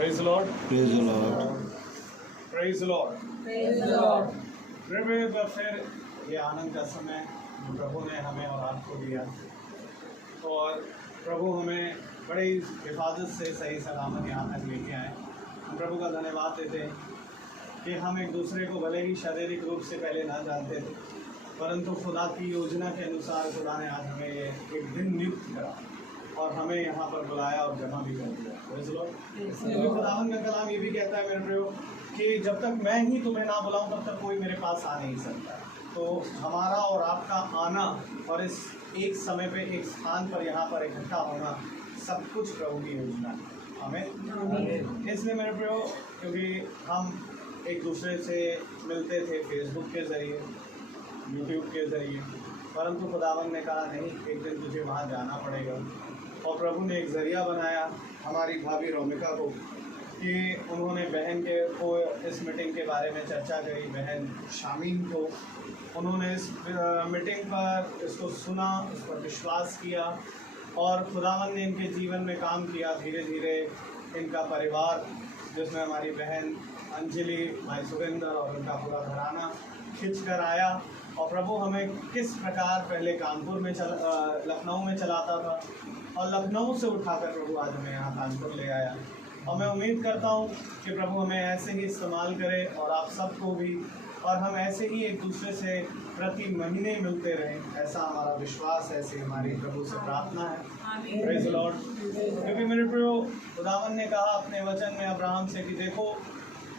Praise the Lord. Praise the Lord. Praise the Lord. Praise the Lord. फिर ये आनंद का समय प्रभु ने हमें और आपको दिया और प्रभु हमें बड़ी हिफाजत से सही सलामत यहाँ तक लेके आए। हम प्रभु का धन्यवाद देते हैं कि हम एक दूसरे को भले ही शारीरिक रूप से पहले ना जानते थे, परंतु खुदा की योजना के अनुसार खुदा ने आज हमें ये एक दिन नियुक्त करा और हमें यहाँ पर बुलाया और जमा भी कर दिया। क्योंकि खुदावन का कलाम ये भी कहता है मेरे प्रियो कि जब तक मैं ही तुम्हें ना बुलाऊं तब तक कोई मेरे पास आ नहीं सकता। तो हमारा और आपका आना और इस एक समय पे एक स्थान पर यहाँ पर इकट्ठा होना सब कुछ प्रभु की योजना है। हमें इसलिए मेरे प्रियो क्योंकि हम एक दूसरे से मिलते थे फेसबुक के ज़रिए, यूट्यूब के ज़रिए, परंतु खुदावन ने कहा नहीं, एक दिन तुझे वहाँ जाना पड़ेगा। और प्रभु ने एक ज़रिया बनाया हमारी भाभी रोमिका को कि उन्होंने बहन के को इस मीटिंग के बारे में चर्चा करी। बहन शामीन को उन्होंने इस मीटिंग पर इसको सुना, उस पर विश्वास किया और खुदावन ने इनके जीवन में काम किया। धीरे धीरे इनका परिवार जिसमें हमारी बहन अंजलि, भाई सुरेंद्र और उनका पूरा घराना खिंच कर आया। और प्रभु हमें किस प्रकार पहले कानपुर में लखनऊ में चलाता था और लखनऊ से उठाकर प्रभु आज हमें यहाँ कानपुर ले आया। और मैं उम्मीद करता हूँ कि प्रभु हमें ऐसे ही इस्तेमाल करे और आप सबको भी, और हम ऐसे ही एक दूसरे से प्रति महीने मिलते रहें, ऐसा हमारा विश्वास है, ऐसी हमारी प्रभु से प्रार्थना है। Praise the Lord. क्योंकि मेरे प्रियो खुदावन ने कहा अपने वचन में अब्राहम से कि देखो,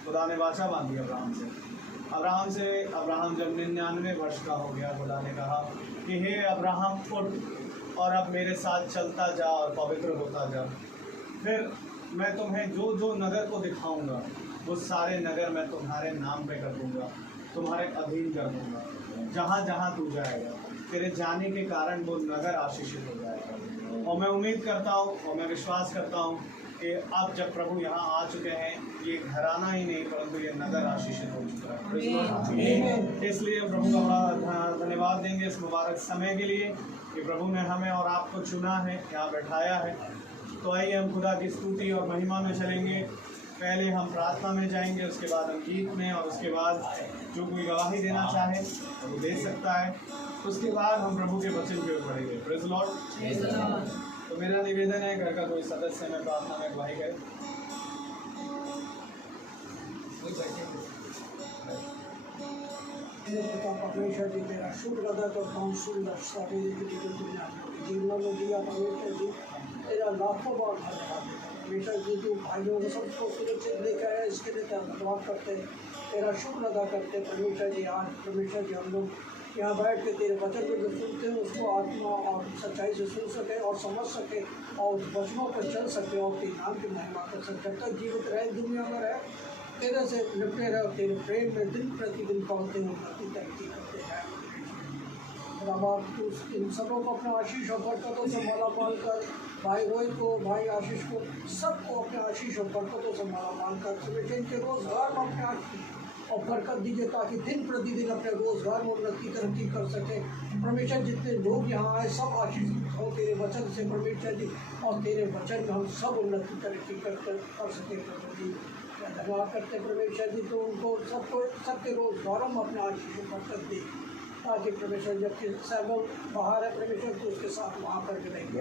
खुदा ने वाचा बांधी अब्राहम से अब्राहम जब 99 वर्ष का हो गया, खुदा ने कहा कि हे अब्राहम उठ और अब मेरे साथ चलता जा और पवित्र होता जा। फिर मैं तुम्हें जो जो नगर को दिखाऊंगा वो सारे नगर मैं तुम्हारे नाम पे कर दूंगा, तुम्हारे अधीन कर दूंगा। जहाँ जहाँ तू जाएगा तेरे जाने के कारण वो नगर आशीषित हो जाएगा। और मैं उम्मीद करता हूँ और मैं विश्वास करता हूँ कि अब जब प्रभु यहाँ आ चुके हैं, ये घराना ही नहीं परंतु ये नगर आशीषित हो चुका है। इसलिए प्रभु का बड़ा धन्यवाद देंगे इस मुबारक समय के लिए कि प्रभु ने हमें और आपको चुना है, यहाँ बैठाया है। तो आइए हम खुदा की स्तुति और महिमा में चलेंगे। पहले हम प्रार्थना में जाएंगे, उसके बाद हम गीत में, और उसके बाद जो कोई गवाही देना चाहे वो दे सकता है। उसके बाद हम प्रभु के वचन की ओर बढ़ेंगे। Praise the Lord. तो मेरा निवेदन है घर का कोई सदस्य में प्रार्थना में गवाही करे। परमेश्वर जी तेरा शुक्र अदा करता हूँ, सुंदर सवेरे की जीवन में दिया परमेश्वर जी तेरा लाखों बार धन्यवाद। परमेश्वर जी तू भाइयों को सबको सुरक्षित लेकर आया, इसके लिए तेरा धन्यवाद करते हैं, तेरा शुक्र अदा करते हैं। परमेश्वर जी आज परमेश्वर जी हम लोग यहाँ बैठ के तेरे वचन को जो सुनते हैं उसको आत्मा और सच्चाई से सुन सके और समझ सके और वचनों पर चल सके और तेरे नाम की महिमा कर सके। जब तक जीवित रहे दुनिया में रहे, तेरे से निपटे रहे और तेरे प्रेम में दिन प्रतिदिन पढ़ते हैं, उन्नति तरक्की करते हैं। तू इन सबों को अपने आशीष और बरकतों से मालामाल कर, भाई रोहित को, भाई आशीष को, सबको अपने आशीष और बरकतों से मालामाल कर। हमेशा इनके रोजगार में अपने आशीष और बरकत दीजिए ताकि दिन प्रतिदिन अपने रोजगार में उन्नति तरक्की कर सके। परमेश्वर जितने लोग यहाँ आए सब आशीषित हो तेरे वचन से परमेश्वर जी, और तेरे वचन में हम सब उन्नति तरक्की कर सके। प्रभु जी धन्यवाद करते परमेश्वर जी, तो उनको सबको सबके रोजगारों में अपने आशीष और बरकत दे ताकि परमेश्वर जबकि सैबल बाहर है परमेश्वर तो उसके साथ वहाँ पर रहेंगे।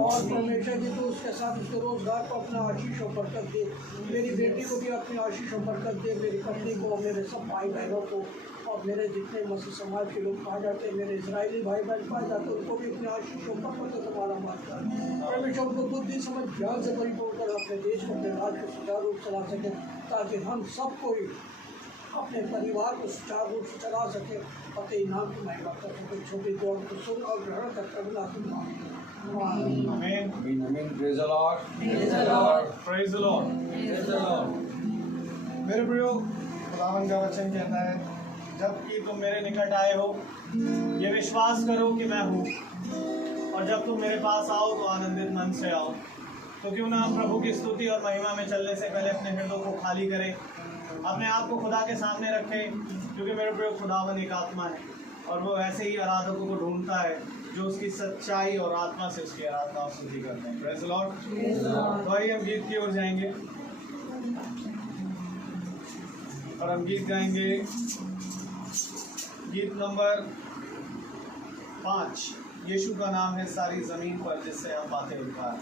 और परमेश्वर जी तो उसके साथ उसके रोजगार को अपना आशीष और बरकत दे। मेरी बेटी को भी अपनी आशीष और बरकत दे, मेरी पत्नी को, मेरे सब भाई बहनों को, और मेरे जितने मसीह समाज के लोग पाए जाते हैं, मेरे इजरायली भाई बहन पाए जाते हैं, उनको भी अपनी आशीष और बरकत से मालामाल कर। परमेश्वर उनको बुद्धि समझ ज्ञान से परिपूर्ण कर अपने देश को, अपने राज्य को सुचारू रूप से चला सके ताकि हम सब कोई अपने परिवार को सुचारू रूप से चला सके और तेरे नाम की महिमा कर सके। छोटी दुआ को सुन और ग्रहण कर प्रभु आमीन। आमीन। Praise the Lord. Praise the Lord. मेरे प्रियो खुदावन का वचन कहता है, जबकि तुम मेरे निकट आए हो ये विश्वास करो कि मैं हूँ, और जब तुम मेरे पास आओ तो आनंदित मन से आओ। तो क्यों ना हम प्रभु की स्तुति और महिमा में चलने से पहले अपने हृदयों को खाली करें, अपने आप को खुदा के सामने रखें, क्योंकि मेरे प्रिय खुदावन एक आत्मा है और वो ऐसे ही आराधकों को ढूंढता है जो उसकी सच्चाई और आत्मा से उसकी आराधना और स्तुति करते हैं। Praise the Lord. तो आइए हम गीत की ओर जाएंगे और हम गीत गाएंगे, गीत नंबर 5, यीशु का नाम है सारी जमीन पर, जिससे हम पाते उद्धार।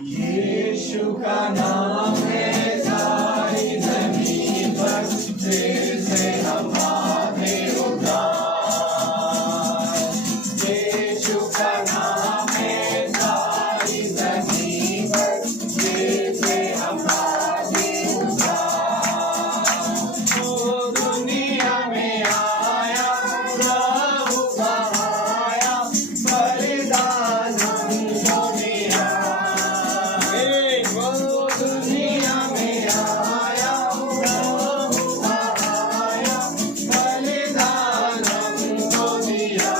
यीशु का नाम है सारी जमीन पर, जिससे हम पाते उद्धार। यीशु का नाम है सारी जमीन पर, जिससे हम पाते उद्धार। वो दुनिया में आया, प्रभु कहाया, बलिदान हमको दिया। वो दुनिया में आया, प्रभु कहाया, बलिदान हमको दिया।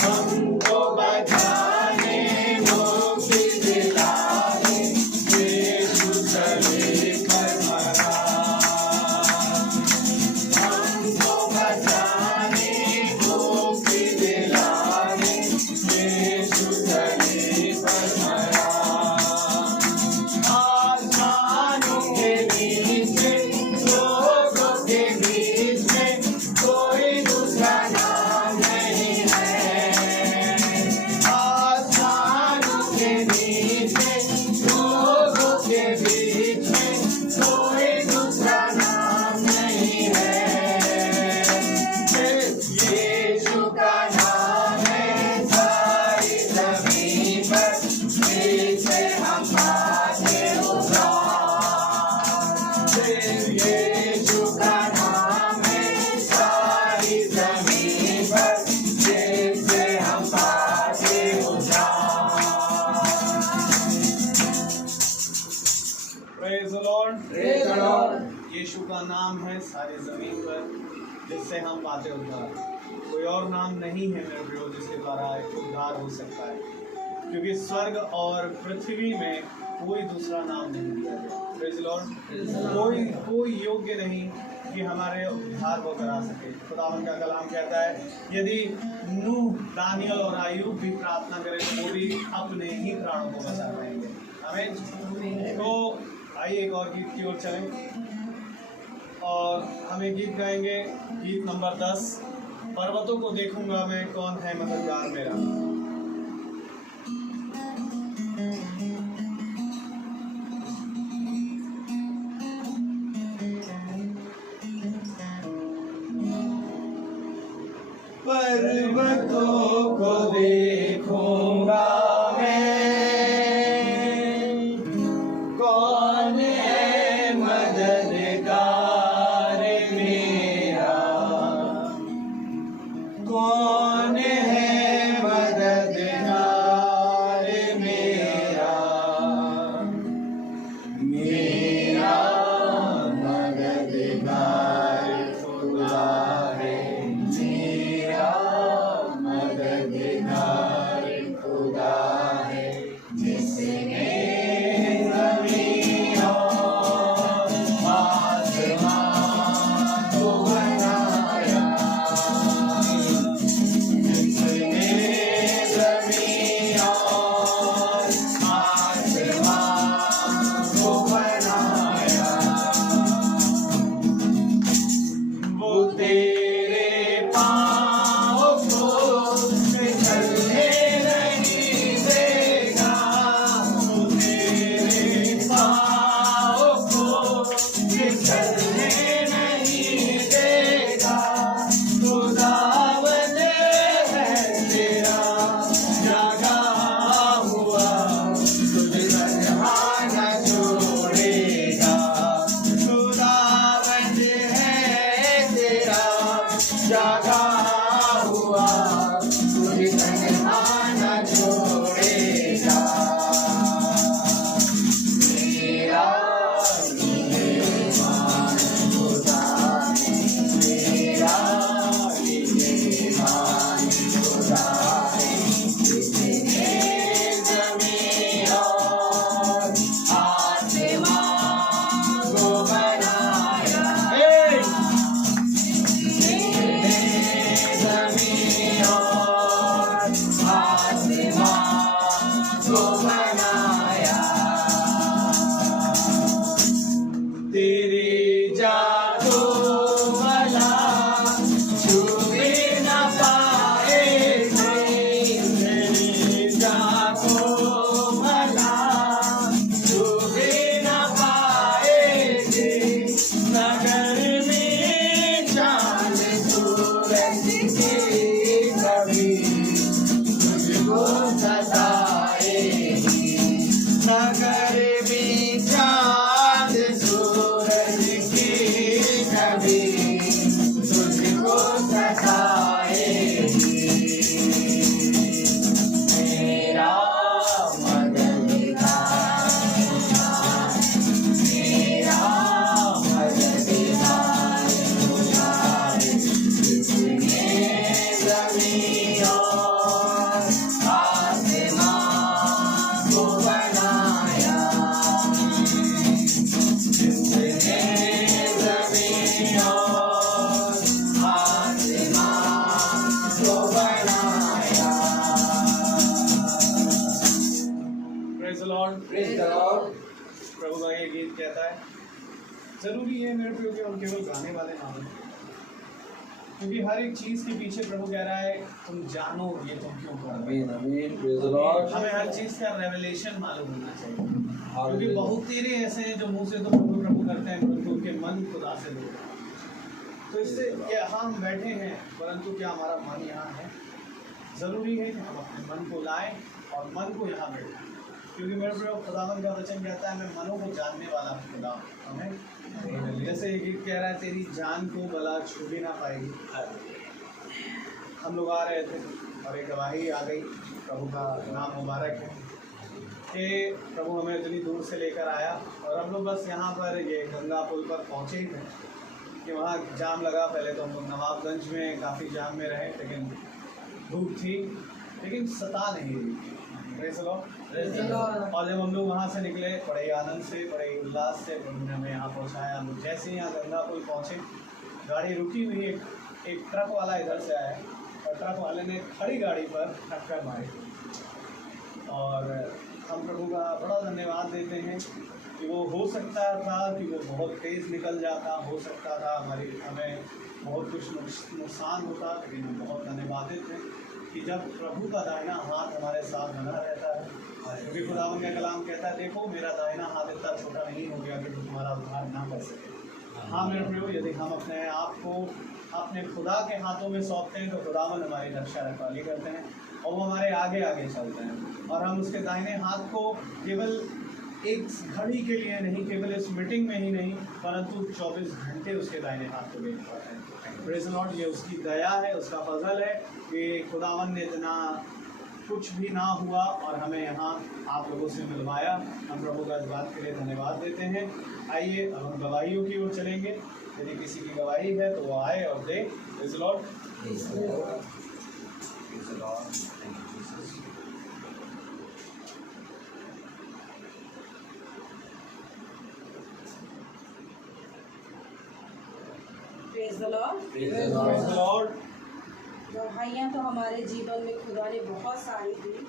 हमको बचाने, मुक्ति दिलाने, यीशु सलीब पर मरा। हमको बचाने, मुक्ति दिलाने, यीशु सलीब पर मरा। आसमानों के बीच में, लोगों के बीच में, कोई दूसरा नाम नहीं है। आसमानों के बीच में, लोगों के बीच में, कोई दूसरा नाम नहीं है। यीशु का नाम है सारी जमीन पर, जिससे हम पाते उद्धार। यीशु का नाम है सारी जमीन पर, जिससे हम पाते उद्धार। Praise the Lord. Praise the Lord. यीशु का नाम है सारी जमीन पर, जिससे हम पाते उद्धार। कोई और नाम नहीं है मेरे प्रियो जिसके द्वारा उद्धार हो सकता है, क्योंकि स्वर्ग और पृथ्वी में कोई दूसरा नाम नहीं दिया गया। Praise the Lord. कोई योग्य नहीं कि हमारे उद्धार वो करा सके। खुदावंद का कलाम कहता है, यदि नूह, दानियल और अय्यूब भी प्रार्थना करें तो वो भी अपने ही प्राणों को बचा पाएंगे। आमीन। तो आइए एक और गीत की ओर चलें और हमें गीत गाएंगे, गीत नंबर 10, पर्वतों को देखूंगा मैं, कौन है मददगार मेरा। पर्वतों को देखूंगा मैं, कौन है मददगार मेरा। कौन है मददगार मेरा। मेरा मददगार खुदा है। मेरा मददगार खुदा है, जिसने ज़मीन और रहता है। ज़रूरी है मेरे प्रियो कि हम केवल गाने वाले ना बने, क्योंकि हर एक चीज़ के पीछे प्रभु कह रहा है तुम जानो ये तुम क्यों कर रहे हो। आमीन, प्रेज़ द लॉर्ड। हमें हर चीज़ का रेवलेशन मालूम होना चाहिए, क्योंकि बहुत तेरे ऐसे हैं जो मुंह से तो प्रभु प्रभु करते हैं परंतु उनके मन खुदा से दूर है। तो इससे क्या हम बैठे हैं परंतु क्या हमारा मन यहाँ है? ज़रूरी है कि हम अपने मन को लाएं और मन को यहाँ बैठाएं, क्योंकि मेरे प्रभु खुदावन का वचन कहता है मैं मनों को जानने वाला खुदा हमें, जैसे ये गीत कह रहा है तेरी जान को भला छू भी ना पाएगी। हम लोग आ रहे थे और एक गवाही आ गई, प्रभु का नाम मुबारक है कि प्रभु हमें इतनी दूर से लेकर आया और हम लोग बस यहाँ पर ये गंगा पुल पर पहुँचे ही थे कि वहाँ जाम लगा। पहले तो हम लोग नवाबगंज में काफ़ी जाम में रहे, लेकिन धूप थी लेकिन सता नहीं रही। Praise the Lord. और जब हम लोग वहाँ से निकले बड़े ही आनंद से, बड़े ही उल्लास से प्रभु ने हमें यहाँ पहुँचाया। हम लोग जैसे ही यहाँ गंगा पुल पहुँचे, गाड़ी रुकी हुई, एक ट्रक वाला इधर से आया और ट्रक वाले ने खड़ी गाड़ी पर टक्कर मारी। और हम प्रभु का बड़ा धन्यवाद देते हैं कि वो हो सकता था कि वो बहुत तेज़ निकल जाता, हो सकता था हमें बहुत कुछ नुकसान होता, लेकिन हम बहुत धन्यवादित हैं कि जब प्रभु का दाहिना हाथ हमारे साथ बना रहता है, क्योंकि खुदावन का कलाम कहता है देखो मेरा दाहिना हाथ इतना छोटा नहीं हो गया कि तुम्हारा उद्धार ना कर सके। हाँ मेरे प्रियो, यदि हम अपने आप को अपने खुदा के हाथों में सौंपते हैं तो खुदावन हमारी रक्षा रखवाली करते हैं और वो हमारे आगे आगे चलते हैं और हम उसके दाहिने हाथ को केवल एक घड़ी के लिए नहीं, केवल इस मीटिंग में ही नहीं, परंतु 24 घंटे उसके दाहिने हाथ को देख पाते हैं। Praise the Lord. ये उसकी दया है, उसका फजल है कि खुदावन ने इतना कुछ भी ना हुआ और हमें यहाँ आप लोगों से मिलवाया। हम प्रभु का इस बात के लिए धन्यवाद देते हैं। आइए अब हम गवाहियों की ओर चलेंगे। यदि किसी की गवाही है तो वो आए और दे। Praise the Lord. Praise the Lord. Praise the Lord. गवाहियाँ तो हमारे जीवन में खुदा ने बहुत सारी दी।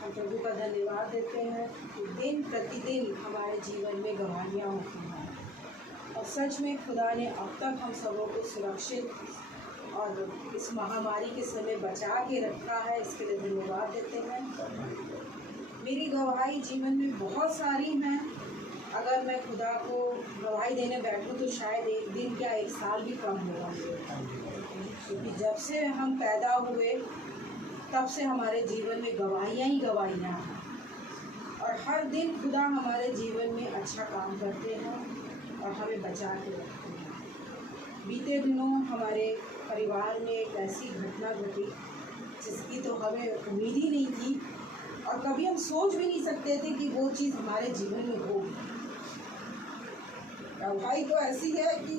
हम प्रभु का धन्यवाद देते हैं कि दिन प्रतिदिन हमारे जीवन में गवाहियाँ होती हैं और सच में खुदा ने अब तक हम सबों को सुरक्षित और इस महामारी के समय बचा के रखा है, इसके लिए धन्यवाद देते हैं। मेरी गवाही जीवन में बहुत सारी हैं। अगर मैं खुदा को गवाही देने बैठूं तो शायद एक दिन क्या एक साल भी कम होगा, क्योंकि जब से हम पैदा हुए तब से हमारे जीवन में गवाहियाँ ही गवाहियाँ हैं और हर दिन खुदा हमारे जीवन में अच्छा काम करते हैं और हमें बचा के रखते हैं। बीते दिनों हमारे परिवार में एक ऐसी घटना घटी जिसकी तो हमें उम्मीद ही नहीं थी और कभी हम सोच भी नहीं सकते थे कि वो चीज़ हमारे जीवन में होगी। गवाही तो ऐसी है कि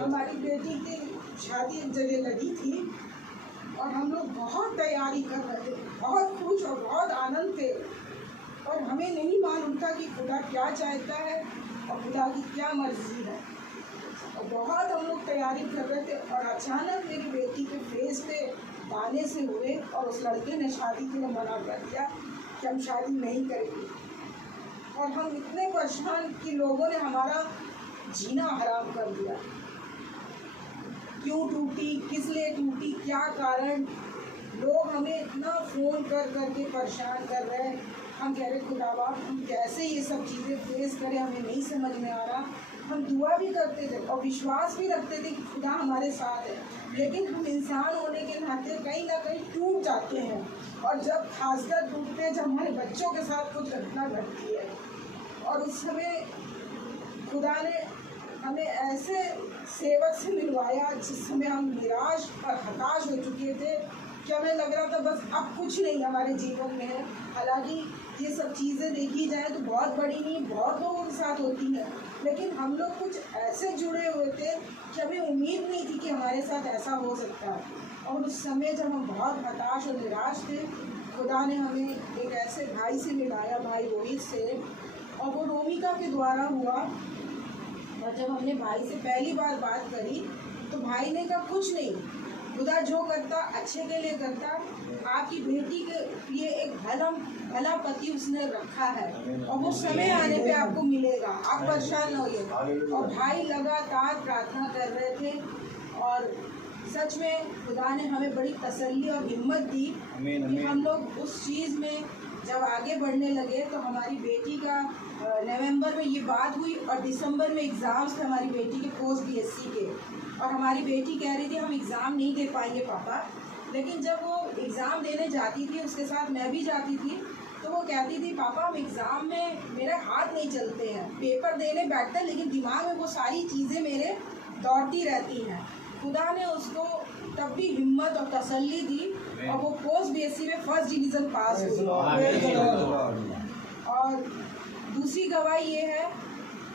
हमारी बेटी की शादी एक जगह लगी थी और हम लोग बहुत तैयारी कर रहे थे, बहुत खुश और बहुत आनंद थे और हमें नहीं मालूम था कि खुदा क्या चाहता है और खुदा की क्या मर्जी है। और बहुत हम लोग तैयारी कर रहे थे और अचानक मेरी बेटी के फेस पे दाने से हुए और उस लड़के ने शादी के लिए मना कर दिया कि हम शादी नहीं करेंगे। और हम इतने परेशान कि लोगों ने हमारा जीना हराम कर दिया। क्यों टूटी, किस लिए टूटी, क्या कारण, लोग हमें इतना फ़ोन कर करके परेशान कर रहे हैं। हम कह रहे खुदा बाप हम कैसे ये सब चीज़ें फेस करें, हमें नहीं समझ में आ रहा। हम दुआ भी करते थे और विश्वास भी रखते थे कि खुदा हमारे साथ है, लेकिन हम इंसान होने के नाते कहीं ना कहीं टूट जाते हैं और जब खासकर टूटते हैं जब हमारे बच्चों के साथ कुछ घटना घटती है। और उस समय खुदा ने हमें ऐसे सेवक से मिलवाया जिस समय हम निराश और हताश हो चुके थे कि हमें लग रहा था बस अब कुछ नहीं हमारे जीवन में है। हालांकि ये सब चीज़ें देखी जाए तो बहुत बड़ी नहीं, बहुत लोगों के साथ होती हैं, लेकिन हम लोग कुछ ऐसे जुड़े हुए थे कि हमें उम्मीद नहीं थी कि हमारे साथ ऐसा हो सकता है। और उस समय जब हम बहुत हताश और निराश थे, खुदा ने हमें एक ऐसे भाई से मिलाया, भाई रोहित से, और वो रोमिका के द्वारा हुआ। और जब हमने भाई से पहली बार बात करी तो भाई ने कहा कुछ नहीं, खुदा जो करता अच्छे के लिए करता। आपकी बेटी के लिए एक भला पति उसने रखा है और वो समय आने पे आपको मिलेगा, आप परेशान न होइए। और भाई लगातार प्रार्थना कर रहे थे और सच में खुदा ने हमें बड़ी तसल्ली और हिम्मत दी कि हम लोग उस चीज़ में जब आगे बढ़ने लगे। तो हमारी बेटी का नवंबर में ये बात हुई और दिसंबर में एग्ज़ाम्स थे हमारी बेटी के पोस्ट BSc के, और हमारी बेटी कह रही थी हम एग्ज़ाम नहीं दे पाएंगे पापा। लेकिन जब वो एग्ज़ाम देने जाती थी, उसके साथ मैं भी जाती थी, तो वो कहती थी पापा हम एग्ज़ाम में मेरे हाथ नहीं चलते हैं, पेपर देने बैठते हैं लेकिन दिमाग में वो सारी चीज़ें मेरे दौड़ती रहती हैं। खुदा ने उसको तब भी हिम्मत और तसल्ली दी और वो पोस्ट BSc में फर्स्ट डिवीज़न पास हुई। और दूसरी गवाही ये है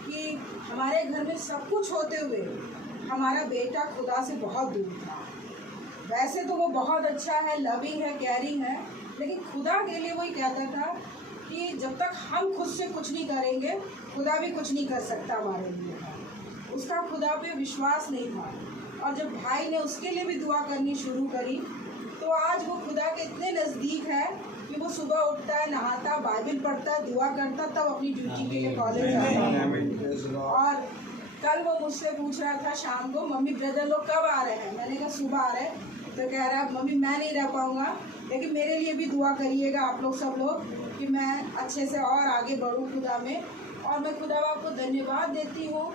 कि हमारे घर में सब कुछ होते हुए हमारा बेटा खुदा से बहुत दूर था। वैसे तो वो बहुत अच्छा है, लविंग है, केयरिंग है, लेकिन खुदा के लिए वही कहता था कि जब तक हम खुद से कुछ नहीं करेंगे खुदा भी कुछ नहीं कर सकता हमारे लिए। उसका खुदा पे विश्वास नहीं था और जब भाई ने उसके लिए भी दुआ करनी शुरू करी तो आज वो खुदा के इतने नज़दीक है कि वो सुबह उठता है, नहाता, बाइबल पढ़ता है, दुआ करता, तब अपनी ड्यूटी के लिए कॉलेज जाता है। और कल वो मुझसे पूछ रहा था शाम को, मम्मी ब्रदर लोग कब आ रहे हैं? मैंने कहा सुबह आ रहे हैं। तो कह रहा है मम्मी मैं नहीं रह पाऊँगा, लेकिन मेरे लिए भी दुआ करिएगा आप लोग सब लोग कि मैं अच्छे से और आगे बढ़ूँ खुदा में। और मैं खुदा बाप को धन्यवाद देती हूँ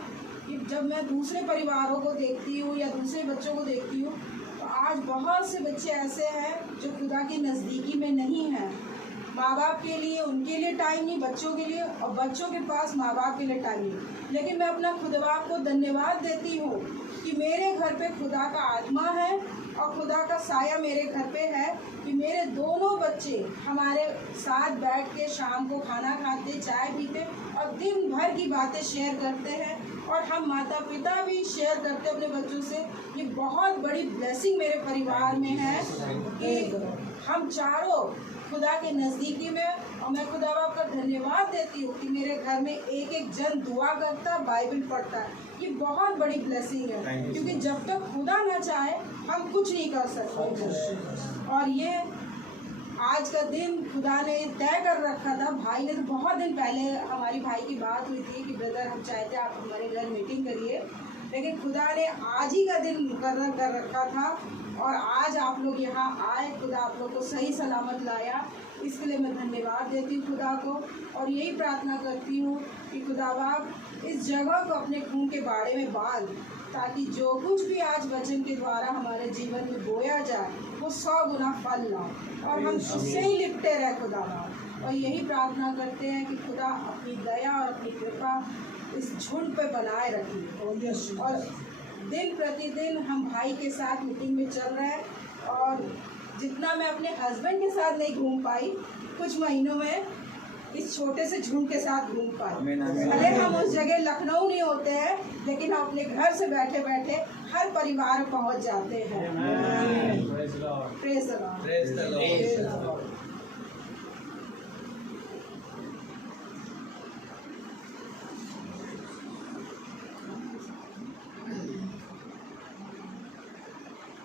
कि जब मैं दूसरे परिवारों को देखती हूँ या दूसरे बच्चों को देखती हूँ तो आज बहुत से बच्चे ऐसे हैं जो खुदा की नज़दीकी में नहीं हैं। माँ बाप के लिए उनके लिए टाइम नहीं, बच्चों के लिए, और बच्चों के पास माँ बाप के लिए टाइम नहीं। लेकिन मैं अपना खुदा बाप को धन्यवाद देती हूँ कि मेरे घर पे खुदा का आत्मा है और खुदा का साया मेरे घर पे है कि मेरे दोनों बच्चे हमारे साथ बैठ के शाम को खाना खाते, चाय पीते और दिन भर की बातें शेयर करते हैं। और हम माता पिता भी शेयर करते हैं अपने बच्चों से। ये बहुत बड़ी ब्लेसिंग मेरे परिवार में है कि हम चारों खुदा के नज़दीकी में। और मैं खुदा बाप का धन्यवाद देती हूँ कि मेरे घर में एक एक जन दुआ करता, बाइबल पढ़ता है। ये बहुत बड़ी ब्लेसिंग है क्योंकि जब तक खुदा ना चाहे हम कुछ नहीं कर सकते। और ये आज का दिन खुदा ने तय कर रखा था। भाई ने तो बहुत दिन पहले हमारी भाई की बात हुई थी कि ब्रदर हम चाहते हैं आप हमारे घर मीटिंग करिए, लेकिन खुदा ने आज ही का दिन मुकर्रर कर रखा था और आज आप लोग यहाँ आए। खुदा आप लोग को सही सलामत लाया, इसके लिए मैं धन्यवाद देती हूँ खुदा को। और यही प्रार्थना करती हूँ कि खुदा बाप इस जगह को अपने खून के बाड़े में बांध, ताकि जो कुछ भी आज वचन के द्वारा हमारे जीवन में बोया जाए वो 100 गुना फल लाए और हम उससे ही लिपटे रहे खुदा बाप। और यही प्रार्थना करते हैं कि खुदा अपनी दया और अपनी कृपा इस झुंड पे बनाए रखिए। और दिन प्रतिदिन हम भाई के साथ मीटिंग में चल रहे हैं और जितना मैं अपने हस्बैंड के साथ नहीं घूम पाई, कुछ महीनों में इस छोटे से झुंड के साथ घूम पाए। भले हम उस जगह लखनऊ नहीं होते हैं, लेकिन हम अपने घर से बैठे बैठे हर परिवार पहुंच जाते हैं। Praise the Lord.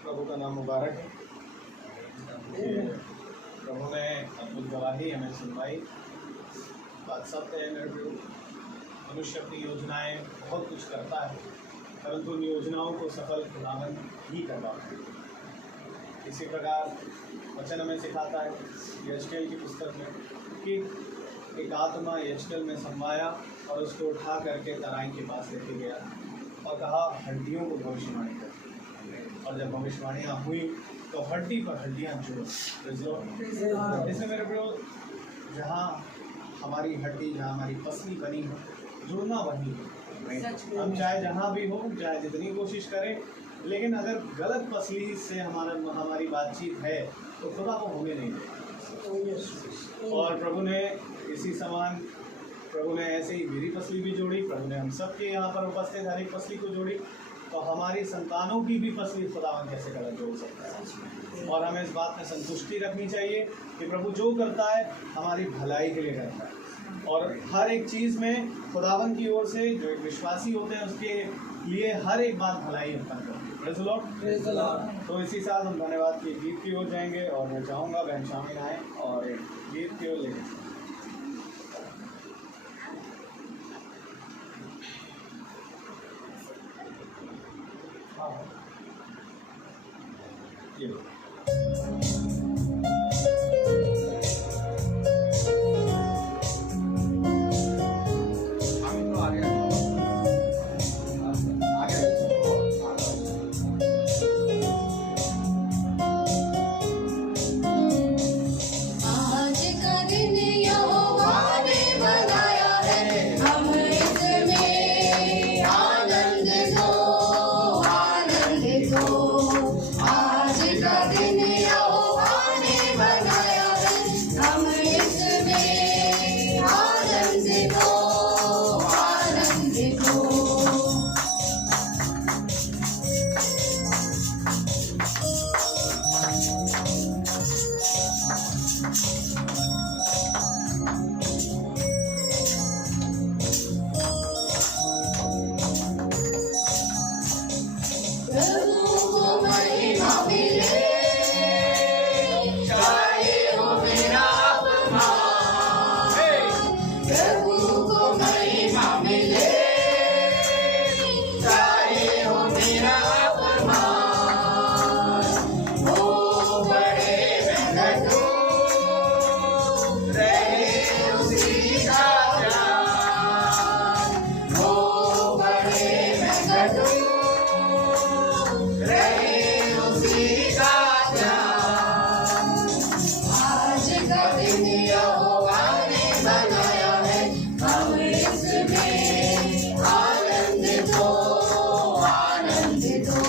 प्रभु का नाम मुबारक है। प्रभु ने अद्भुत गवाही हमें सुनवाई। बात सत्य है मेरे प्रभु, मनुष्य अपनी योजनाएं बहुत कुछ करता है, परंतु उन योजनाओं को सफल खुदावन ही करता है। इसी प्रकार वचन हमें सिखाता है यजकेल की पुस्तक में कि एक आत्मा यजकेल में समाया और उसको उठा करके तराई के पास लेके गया और कहा हड्डियों को भविष्यवाणी कर। और जब भविष्यवाणियाँ हुई तो हड्डी पर हड्डियाँ जुड़। इसमें मेरे प्रभु जहाँ हमारी हड्डी, जहाँ हमारी पसली बनी हो, जुड़ना वही है। हम चाहे जहाँ भी हो, चाहे जितनी कोशिश करें, लेकिन अगर गलत पसली से हमारी बातचीत है तो खुदा को होने नहीं देगा। और प्रभु ने इसी समान, प्रभु ने ऐसे ही मेरी पसली भी जोड़ी, प्रभु ने हम सबके यहाँ पर उपस्थित हर एक पसली को जोड़ी, तो हमारी संतानों की भी पसली खुदावन कैसे गलत जोड़ सकता है। और हमें इस बात में संतुष्टि रखनी चाहिए कि प्रभु जो करता है हमारी भलाई के लिए करता है। और हर एक चीज़ में खुदावन की ओर से जो एक विश्वासी होते हैं उसके लिए हर एक बात भलाई उत्पन्न करती है। Praise the Lord। तो इसी साथ हम धन्यवाद के गीत की ओर जाएंगे और मैं चाहूँगा बहन शामिल आए और एक गीत की ओर ले जाएं। ये लो। आज का दिन यहोवा ने बनाया है, हम इसमें आनंद लो, आनंद लो। आज का दिन यहोवा ने बनाया है, हम इसमें आनंद लो, आनंद लो। प्रभु को महिमा मिले, चाहे हो मेरा अपमान। प्रभु को महिमा मिले, चाहे हो मेरा अपमान। वो बड़े मैं घटूं, रहे उसी का ध्यान। वो बड़े मैं घटूं, रहे उसी का ध्यान। आज का दिन यहोवा ने बनाया है, हम इसमें आनंद लो, आनंद लो।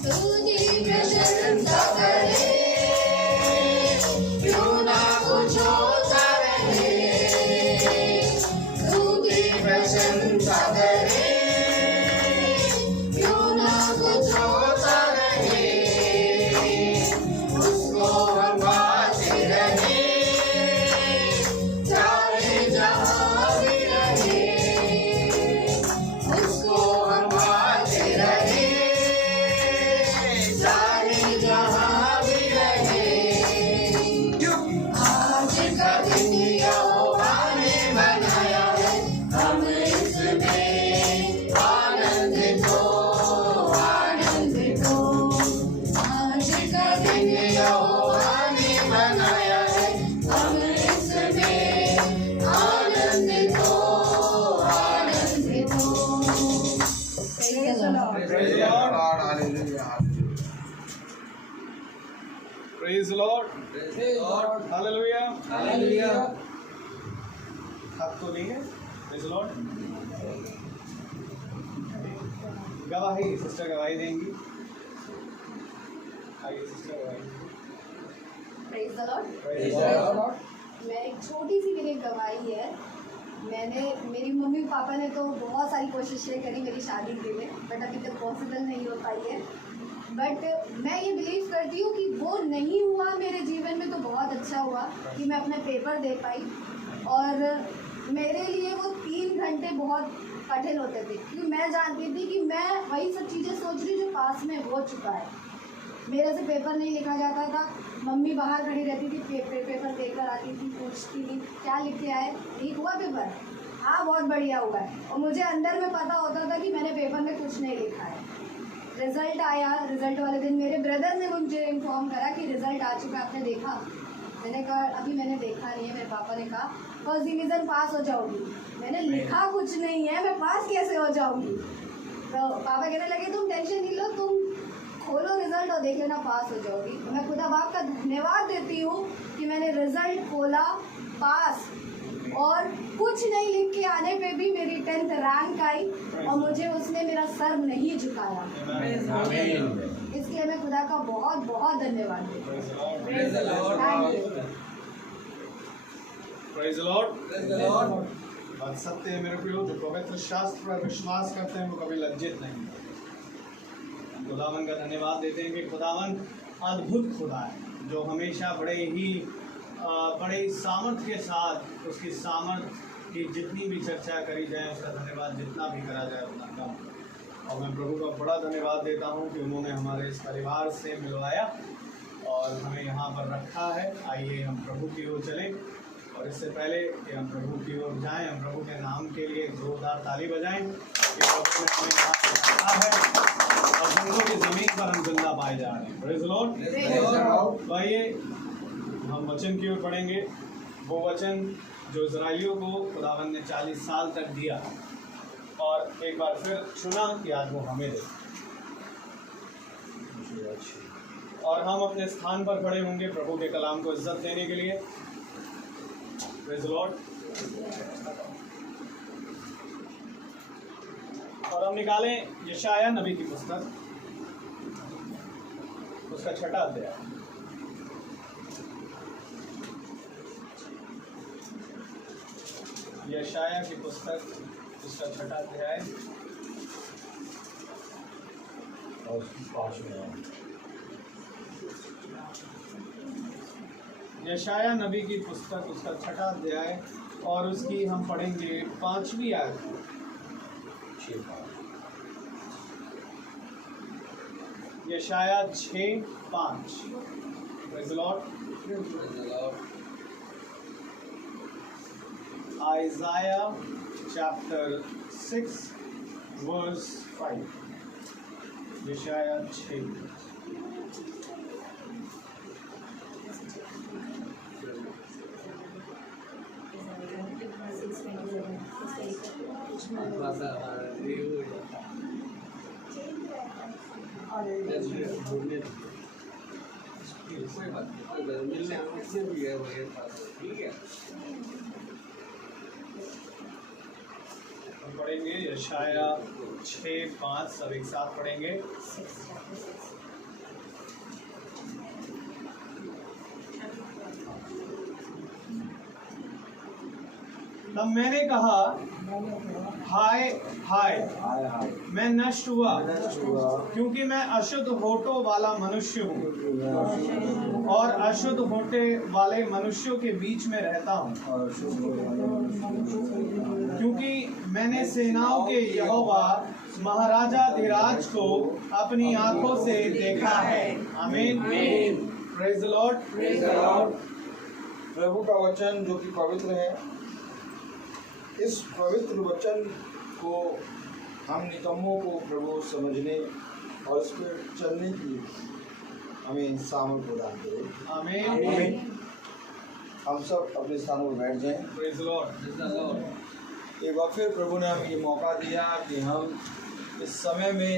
तुझी प्रशंसा करे, क्यों ना कुछ होता रहे। तुझी प्रशंसा करे, क्यों ना कुछ होता रहे। उसको हम गाते रहे, चाहे जहाँ भी रहे। उसको हम गाते रहे, चाहे जहाँ भी रहे। आज का दिन यहोवा ने बनाया है, हम इसमें आनंद लो, आनंद लो। आज का दिन यहोवा ने बनाया है, हम इसमें आनंद लो, आनंद लो। Praise the Lord। Praise the Lord। Praise the Lord। Hallelujah। हाथ तो नहीं है। Praise the Lord। गवाही सिस्टर गवाही देंगी। आइए सिस्टर गवाही। Praise the Lord। Praise the Lord। मैं एक छोटी सी मेरी गवाही है। मेरी मम्मी पापा ने तो बहुत सारी कोशिशें करी मेरी शादी के लिए, बट अभी तक पॉसिबल नहीं हो पाई है। बट मैं ये बिलीव करती हूँ कि वो नहीं हुआ मेरे जीवन में तो बहुत अच्छा हुआ कि मैं अपने पेपर दे पाई। और मेरे लिए वो 3 घंटे बहुत कठिन होते थे, क्योंकि मैं जानती थी कि मैं वही सब चीज़ें सोच रही जो पास में हो चुका है। मेरे से पेपर नहीं लिखा जाता था, मम्मी बाहर खड़ी रहती थी, पेपर देकर आती थी, पूछती थी क्या लिख के आए, ठीक हुआ पेपर, हाँ बहुत बढ़िया हुआ है। और मुझे अंदर में पता होता था कि मैंने पेपर में कुछ नहीं लिखा है। रिजल्ट आया, रिजल्ट वाले दिन मेरे ब्रदर ने मुझे इन्फॉर्म करा कि रिजल्ट आ चुका है, आपने देखा? मैंने कहा अभी मैंने देखा नहीं है। मेरे पापा ने कहा फर्स्ट डिवीज़न पास हो जाओगी। मैंने लिखा कुछ नहीं है, मैं पास कैसे हो जाऊँगी? तो पापा कहने लगे तुम टेंशन नहीं लो, तुम खोलो रिजल्ट और देख लेना पास हो जाओगी। मैं खुदा बाप का धन्यवाद देती हूँ कि मैंने रिजल्ट खोला, पास, और कुछ नहीं लिख के आने पे भी मेरी 10th रैंक आई और मुझे उसने मेरा सर नहीं झुकाया। इसके लिए मैं खुदा का बहुत बहुत धन्यवाद देती हूँ। Praise the Lord. Thank you. Praise the Lord. बात सत्य है मेरे प्रियो, जो पवित्र शास्त्र पर विश्वास करते हैं वो कभी लज्जित नहीं होते। खुदावन का धन्यवाद देते हैं कि खुदावन अद्भुत खुदा है, जो हमेशा बड़े सामर्थ्य के साथ उसकी सामर्थ्य की जितनी भी चर्चा करी जाए उसका धन्यवाद जितना भी करा जाए उतना कम। और मैं प्रभु का बड़ा धन्यवाद देता हूँ कि उन्होंने हमारे इस परिवार से मिलवाया और हमें यहाँ पर रखा है। आइए हम प्रभु की ओर चलें, और इससे पहले कि हम प्रभु की ओर जाएं, हम प्रभु के नाम के लिए जोरदार ताली बजाएं कि प्रभु ने हमें यहाँ पर रखा है और जिंदों की ज़मीन पर हम जिंदा पाए जा रहे हैं। Praise the Lord. तो आइए हम वचन की ओर पढ़ेंगे, वो वचन जो इज़राइलियों को खुदावंद ने 40 साल तक दिया और एक बार फिर चुना कि आज वो हमें दे। और हम अपने स्थान पर खड़े होंगे प्रभु के कलाम को इज्जत देने के लिए। Praise the Lord. और हम निकालें यशाया नबी की पुस्तक, उसका 6वां अध्याय। यशाया की पुस्तक उसका 6वां अध्याय और 5वें। यशाया नबी की पुस्तक उसका 6वां अध्याय और उसकी हम पढ़ेंगे 5वीं आयत। यशाया 6:5। Praise the Lord. Isaiah chapter 6 verse 5। यशाया 6। हम पढ़ेंगे यशाया 6:5, सब एक साथ पढ़ेंगे। तब मैंने कहा हाय हाय मैं नष्ट हुआ, क्योंकि मैं अशुद्ध होठों वाला मनुष्य हूँ और अशुद्ध होठे वाले मनुष्यों के बीच में रहता हूँ, क्योंकि मैंने सेनाओं के यहोवा महाराजा धीराज को अपनी आंखों से देखा है। आमीन। Praise the Lord. प्रभु का वचन जो कि पवित्र है, इस पवित्र वचन को हम निकम्मों को प्रभु समझने और इस पर चलने की हमें सामर्थ्य प्रदान करें। आमीन। हम सब अपने स्थानों पर बैठ जाएं। Praise the Lord. एक बार फिर प्रभु ने हमें ये मौका दिया कि हम इस समय में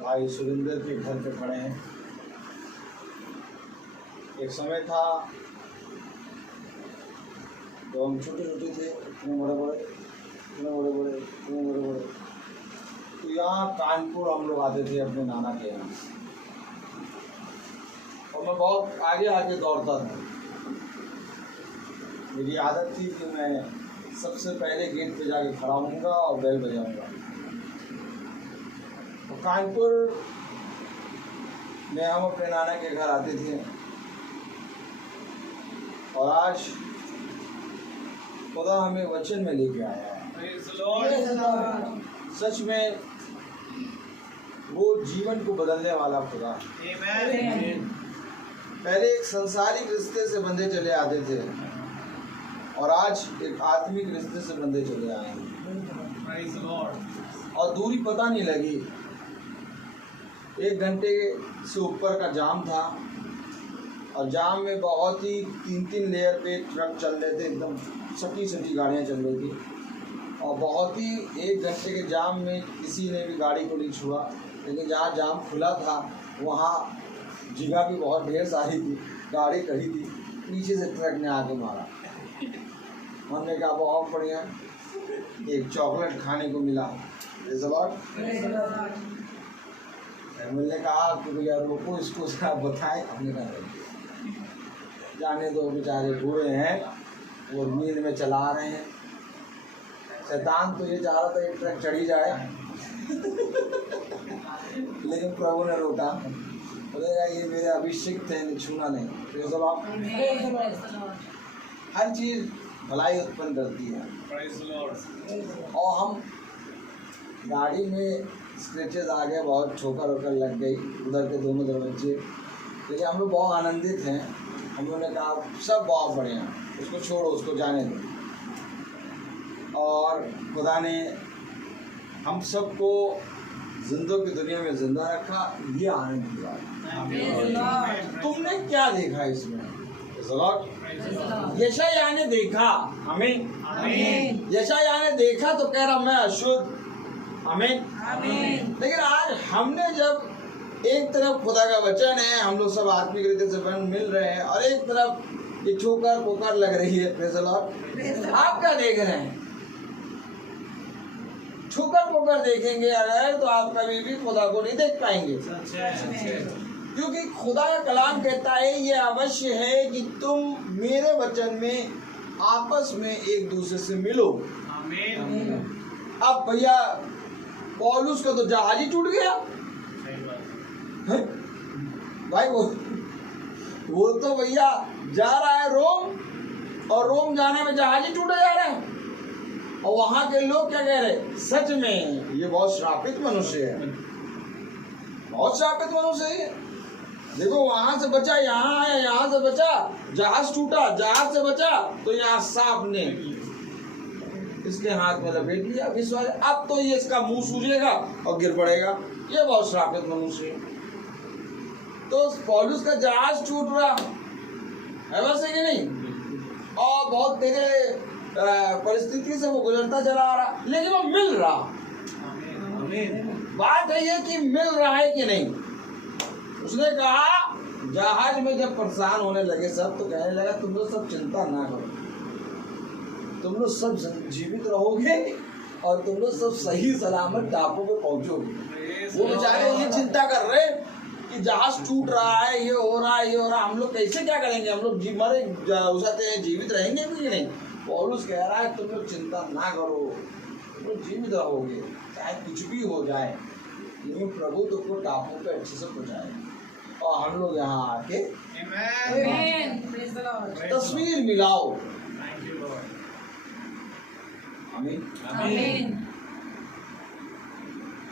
भाई सुरेंद्र के घर पे खड़े हैं। एक समय था तो हम छोटे छोटे थे, इतने बड़े बड़े तो यहाँ कानपुर हम लोग आते थे अपने नाना के यहाँ, और मैं बहुत आगे आगे दौड़ता था। मेरी आदत थी कि मैं सबसे पहले गेट पे जाके खड़ा होऊंगा और बेल बजाऊंगा। तो कानपुर में हम अपने नाना के घर आते थे, और आज खुदा हमें वचन में लेके आया है। Praise the Lord. सच में वो जीवन को बदलने वाला खुदा है। आमीन। पहले एक संसारिक रिश्ते से बंधे चले आते थे, और आज एक आत्मिक रिश्ते से बंधे चले आए हैं, प्रेज़ द लॉर्ड। और दूरी पता नहीं लगी। 1 घंटे से ऊपर का जाम था, और जाम में बहुत ही 3-3 लेयर पे ट्रक चल रहे थे, एकदम सटी गाड़ियाँ चल रही थी, और बहुत ही 1 घंटे के जाम में किसी ने भी गाड़ी को नहीं छुआ। लेकिन जहाँ जाम खुला था वहाँ जगह भी बहुत ढेर सारी थी, गाड़ी खड़ी थी, पीछे से ट्रक ने आके मारा। हमने कहा बहुत बढ़िया, एक चॉकलेट खाने को मिला, मैंने कहा कि भैया रोको इसको, आप बताएं। हमने कहा जाने दो, बेचारे बूढ़े हैं, वो नींद में चला रहे हैं। शैतान तो ये चाह रहा था एक ट्रक चढ़ी जाए, लेकिन प्रभु ने रोका, बोलेगा ये मेरे अभिषेक थे, छूना नहीं। हर चीज भलाई उत्पन्न करती है। और हम गाड़ी में स्क्रैचेस आ गए, बहुत ठोकर वोकर लग गई उधर के दोनों दरवाजे, लेकिन हम लोग बहुत आनंदित हैं। हम लोगों ने कहा सब बहुत बढ़िया, उसको छोड़ो, उसको जाने दो। और खुदा ने हम सबको जिंदों की दुनिया में जिंदा रखा, ये आनंद की बात। तुमने क्या देखा इसमें? यशायाह ने देखा, आमीन। यशायाह ने देखा तो कह रहा मैं अशुद्ध, आमीन। लेकिन आज हमने जब एक तरफ खुदा का वचन है, हम लोग सब आत्मिक रीति से मिल रहे हैं, और एक तरफ ये ठोकर पोकर लग रही है, प्रेज़ द लॉर्ड। आप क्या देख रहे हैं? ठोकर पोकर देखेंगे अगर तो आप कभी भी खुदा को नहीं देख पाएंगे, क्योंकि खुदा का कलाम कहता है ये अवश्य है कि तुम मेरे वचन में आपस में एक दूसरे से मिलो। अब भैया पौलुस का तो जहाज ही टूट गया भाई, वो तो भैया जा रहा है रोम, और रोम जाने में जहाज ही टूटे जा रहे हैं। और वहां के लोग क्या कह रहे? सच में ये बहुत श्रापित मनुष्य है, बहुत श्रापित मनुष्य है। देखो वहां से बचा, यहाँ आया, यहाँ से बचा, जहाज टूटा, जहाज से बचा तो यहाँ सांप ने इसके हाथ में लपेट लिया। विश्वास, अब तो ये इसका मुंह सूजेगा और गिर पड़ेगा। ये बहुत श्रापित मनुष्य है। तो पौलुस का जहाज छूट रहा है, वैसे कि नहीं, और बहुत तेरे परिस्थिति से वो गुजरता चला आ रहा, लेकिन वो मिल रहा। बात है ये कि मिल रहा है कि नहीं। उसने कहा जहाज में जब परेशान होने लगे सब, तो कहने लगा तुम लोग सब चिंता ना करो, तुम लोग सब जीवित रहोगे और तुम लोग सब सही सलामत टापू पे पहुंचोगे। वो बेचारे ये चिंता कर रहे कि जहाज टूट रहा है, ये हो रहा है, ये हो रहा है, हम लोग कैसे क्या करेंगे, हम लोग मरे जाते हैं, जीवित रहेंगे भी नहीं। पौलुस कह रहा है तुम लोग चिंता ना करो, तुम लोग जीवित रहोगे, चाहे कुछ भी हो जाए, लेकिन प्रभु तुमको टापू पे अच्छे से पहुंचाएगा। और हम लोग यहाँ आके तस्वीर मिलाओ। आमीन।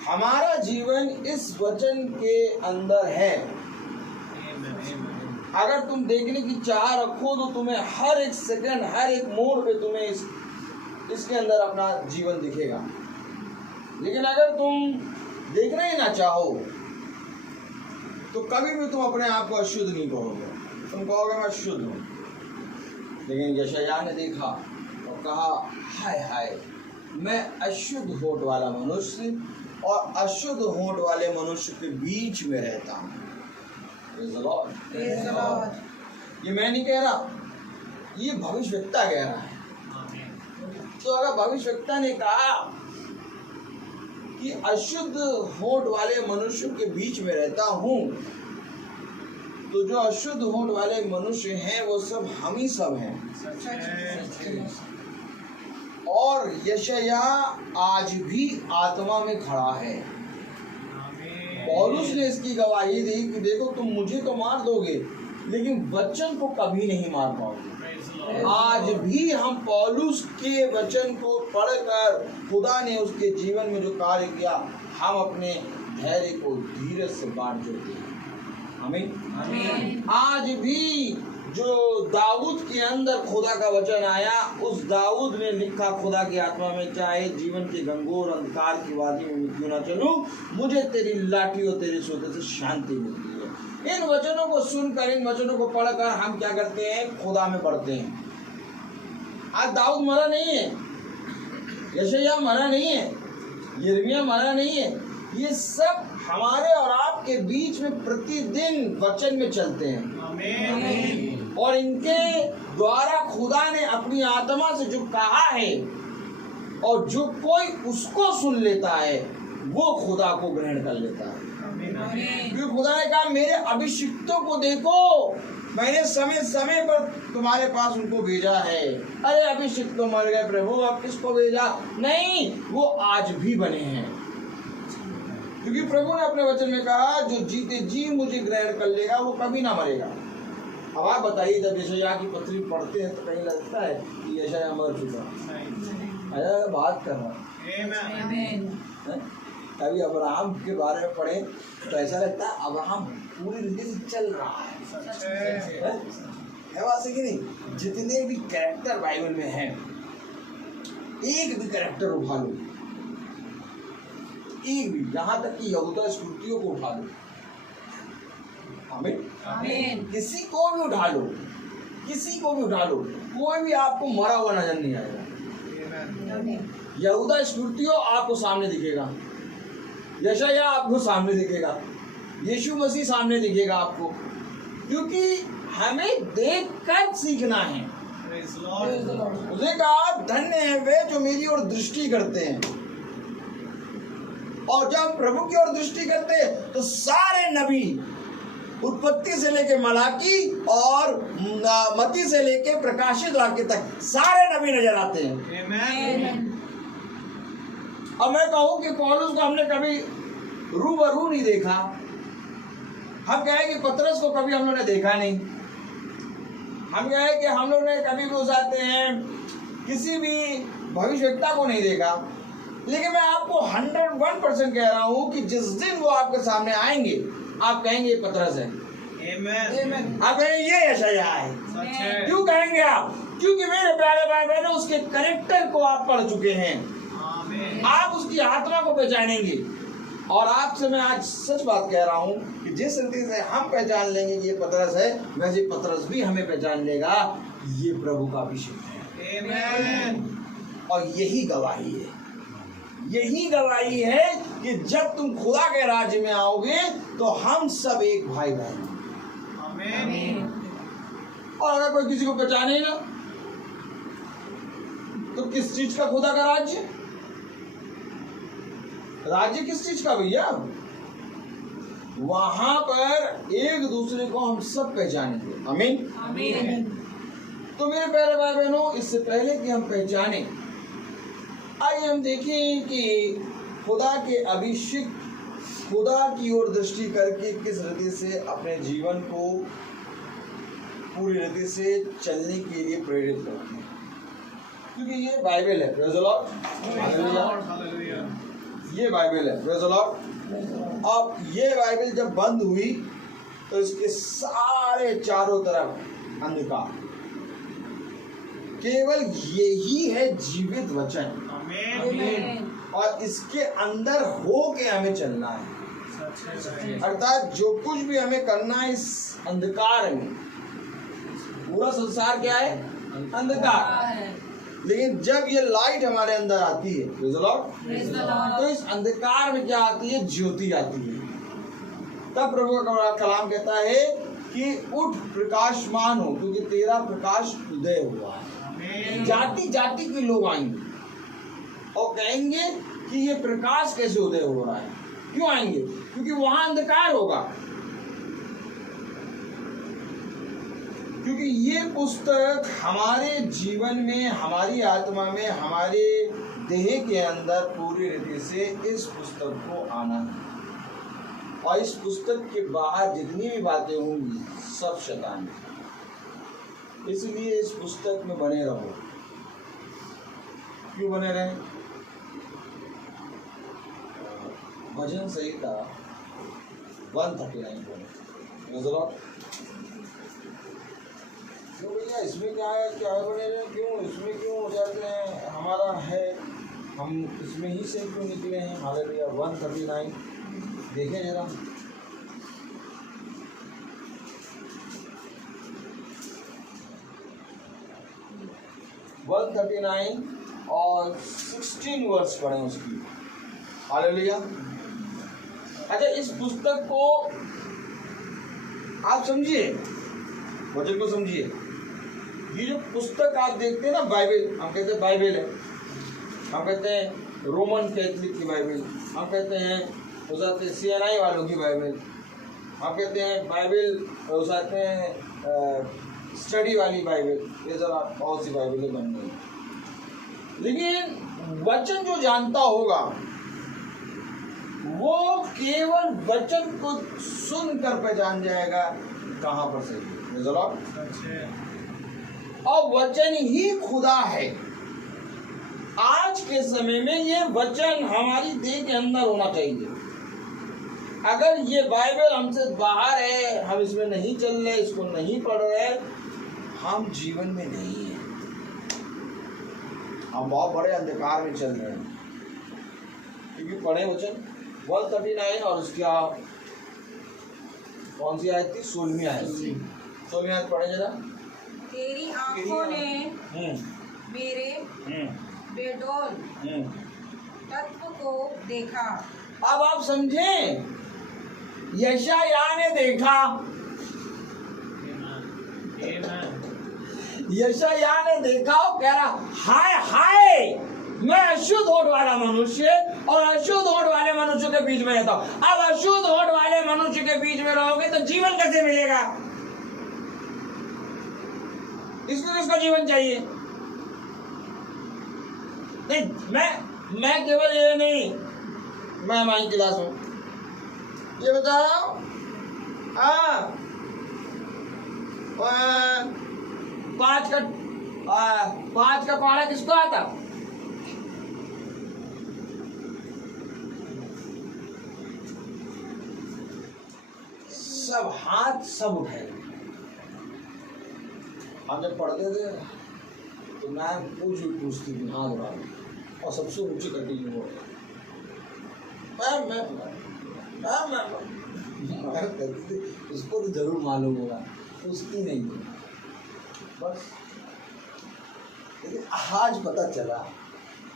हमारा जीवन इस वचन के अंदर है। अगर तुम देखने की चाह रखो तो तुम्हें हर एक सेकंड, हर एक मोड़ पे तुम्हें इसके अंदर अपना जीवन दिखेगा। लेकिन अगर तुम देखना ही ना चाहो तो कभी भी तुम अपने आप को अशुद्ध नहीं कहोगे, तुम कहोगे मैं शुद्ध हूँ। लेकिन यशायाह ने देखा और कहा हाय हाय, मैं अशुद्ध होठ वाला मनुष्य और अशुद्ध होठ वाले मनुष्य के बीच में रहता हूँ। ये मैं नहीं कह रहा, ये भविष्यवक्ता कह रहा है। तो अगर भविष्यवक्ता ने कहा कि अशुद्ध होठ वाले मनुष्य के बीच में रहता हूँ, तो जो अशुद्ध होठ वाले मनुष्य हैं वो सब हम ही सब हैं। और यशायाह आज भी आत्मा में खड़ा है। पौलुस ने इसकी गवाही दी कि देखो तुम मुझे तो मार दोगे लेकिन वचन को कभी नहीं मार पाओगे। आज भी हम पौलुस के वचन को पढ़कर खुदा ने उसके जीवन में जो कार्य किया, हम अपने धैर्य को धीरज से बांट जोड़ते हैं। आमीन। आज भी जो दाऊद के अंदर खुदा का वचन आया, उस दाऊद ने लिखा खुदा की आत्मा में, चाहे जीवन के घंघोर अंधकार की वादी में क्यों ना चलूं, मुझे तेरी लाठी और तेरे सोते से शांति मिलती है। इन वचनों को सुनकर, इन वचनों को पढ़कर हम क्या करते हैं? खुदा में बढ़ते हैं। आज दाऊद मरा नहीं है, यशायाह मरा नहीं है, यिर्मयाह मरा नहीं है। ये सब हमारे और आपके बीच में प्रतिदिन वचन में चलते हैं। आमीन। और इनके द्वारा खुदा ने अपनी आत्मा से जो कहा है और जो कोई उसको सुन लेता है वो खुदा को ग्रहण कर लेता है। क्योंकि खुदा ने कहा मेरे अभिषिक्तों को देखो, मैंने समय समय पर तुम्हारे पास उनको भेजा है। अरे अभिषिक्त तो मर गए प्रभु, अब किसको भेजा? नहीं, वो आज भी बने हैं। क्योंकि प्रभु ने अपने वचन में कहा जो जीते जी मुझे ग्रहण कर लेगा वो कभी ना मरेगा। अब आप बताइए, जब यशायाह की पत्री पढ़ते हैं तो कहीं लगता है कि यशायाह मर चुका? अरे बात कर रहा है। कभी अब्राहम के बारे में पढ़े तो ऐसा लगता है अब्राहम पूरी रीति से चल रहा है बात है कि नहीं? जितने भी कैरेक्टर बाइबल में हैं, एक भी कैरेक्टर उठा लो, एक भी, यहाँ तक कि यहूदा स्मृतियों को उठा लो, आमीन, किसी को भी उठा लो, किसी को भी उठा लो, कोई भी आपको मरा हुआ नजर नहीं आएगा। यहूदा स्मृतियों आपको सामने दिखेगा, यशायाह आपको सामने दिखेगा, यीशु मसीह सामने दिखेगा आपको, क्योंकि हमें देख कर सीखना है। उसने कहा धन्य है वे जो मेरी ओर दृष्टि करते हैं। और जब प्रभु की ओर दृष्टि करते हैं तो सारे नबी, उत्पत्ति से लेके मलाकी और मती से लेके प्रकाशित वाक्य तक सारे नबी नजर आते हैं। अब मैं कहूं कि पौलुस को हमने कभी रूबरू नहीं देखा, हम कहें कि पतरस को कभी हम लोग ने देखा नहीं, हम कहें कि हम लोग ने कभी भी उसाते हैं किसी भी भविष्यवक्ता को नहीं देखा, लेकिन मैं आपको 101% कह रहा हूं कि जिस दिन वो आपके सामने आएंगे आप कहेंगे ये पतरस है, आप कहेंगे ये यशायाह है। क्यों कहेंगे आप? क्योंकि मेरे प्यारे भाई बहनों उसके कैरेक्टर को आप पढ़ चुके हैं, आप उसकी आत्मा को पहचानेंगे। और आपसे मैं आज सच बात कह रहा हूं कि जिस रीति से हम पहचान लेंगे कि ये पतरस है, वैसे पतरस भी हमें पहचान लेगा ये प्रभु का अभिषेक है। और यही गवाही है, यही गवाही है कि जब तुम खुदा के राज्य में आओगे तो हम सब एक भाई बहन। और अगर कोई किसी को पहचाने ना तो किस चीज का खुदा का राज्य? राज्य किस चीज का भैया? वहां पर एक दूसरे को हम सब पहचानेंगे। आमीन, आमीन। तो मेरे प्यारे भाई बहनों, इससे पहले कि हम पहचाने, आइए हम देखें कि खुदा के अभिषिक्त खुदा की ओर दृष्टि करके किस रीति से अपने जीवन को पूरी रीति से चलने के लिए प्रेरित करते हैं। क्योंकि ये बाइबल है, प्रेज़ द लॉर्ड, ये बाइबल है, प्रेज़ द लॉर्ड। अब ये बाइबल जब बंद हुई तो इसके सारे चारों तरफ अंधकार, केवल यही है जीवित वचन। और इसके अंदर हो के हमें चलना है, अर्थात जो कुछ भी हमें करना है इस अंधकार में। पूरा संसार क्या है? अंधकार। लेकिन जब ये लाइट हमारे अंदर आती है, तो इस अंधकार में क्या आती है? ज्योति आती है। तब प्रभु का कलाम कहता है कि उठ प्रकाशमान हो, क्योंकि तेरा प्रकाश उदय हुआ है। जाति जाति के लोग आएंगे और कहेंगे कि ये प्रकाश कैसे उदय हो रहा है। क्यों आएंगे? क्योंकि वहां अंधकार होगा। क्योंकि ये पुस्तक हमारे जीवन में, हमारी आत्मा में, हमारे देह के अंदर पूरी रीति से इस पुस्तक को आना है। और इस पुस्तक के बाहर जितनी भी बातें होंगी सब शैतान है। इसलिए इस पुस्तक में बने रहो। क्यों बने रहे? भजन संहिता 139 क्यों भैया इसमें क्या है? क्या बने रहे? क्यों इसमें क्यों हो जाते हैं? हमारा है, हम इसमें ही से क्यों निकले हैं? हालेलुया। 139 देखें जरा। और 16 वर्ष पढ़े उसकी। हालेलुया। अच्छा, इस पुस्तक को आप समझिए, वचन को समझिए। ये जो पुस्तक आप देखते हैं ना, बाइबल, हम कहते हैं बाइबल है, हम कहते हैं रोमन कैथलिक की बाइबल, हम कहते हैं उस आते हैं CNI वालों की बाइबल, हम कहते हैं बाइबल उस आते हैं स्टडी वाली बाइबल। ये सब बहुत सी बाइबलें बन गई, लेकिन वचन जो जानता होगा वो केवल वचन को सुनकर पहचान जाएगा कहाँ पर सही है। और वचन ही खुदा है। आज के समय में ये वचन हमारी देह के अंदर होना चाहिए। अगर ये बाइबल हमसे बाहर है, हम इसमें नहीं चल रहे, इसको नहीं पढ़ रहे, हम जीवन में नहीं है, हम बहुत बड़े अंधकार में चल रहे हैं। क्योंकि पढ़े वचन 139 और उसका कौन सी आयत थी? 16वीं आयत। 16वीं आयत पढ़े जरा। तेरी आंखों ने मेरे बेडौल तत्व को देखा। अब आप समझें, यशायाह ने देखा, यशायाह ने देखा और कह रहा हाय हाय, मैं अशुद्ध होठ वाला मनुष्य और अशुद्ध होठ वाले मनुष्य के बीच में रहता हूं। अब अशुद्ध होठ वाले मनुष्य के बीच में रहोगे तो जीवन कैसे मिलेगा? इसको किसको जीवन चाहिए? नहीं, मैं केवल ये नहीं, मैं हमारी क्लास हूं, ये बताओ, पांच का पहाड़ा किसको आता? सब हाथ सब उठाए। हम जब पढ़ते थे तो मैम पूछती थी, हाथ उठा और सबसे ऊंची कटी वो उसको तो जरूर मालूम होगा, उसकी नहीं है बस। लेकिन आज पता चला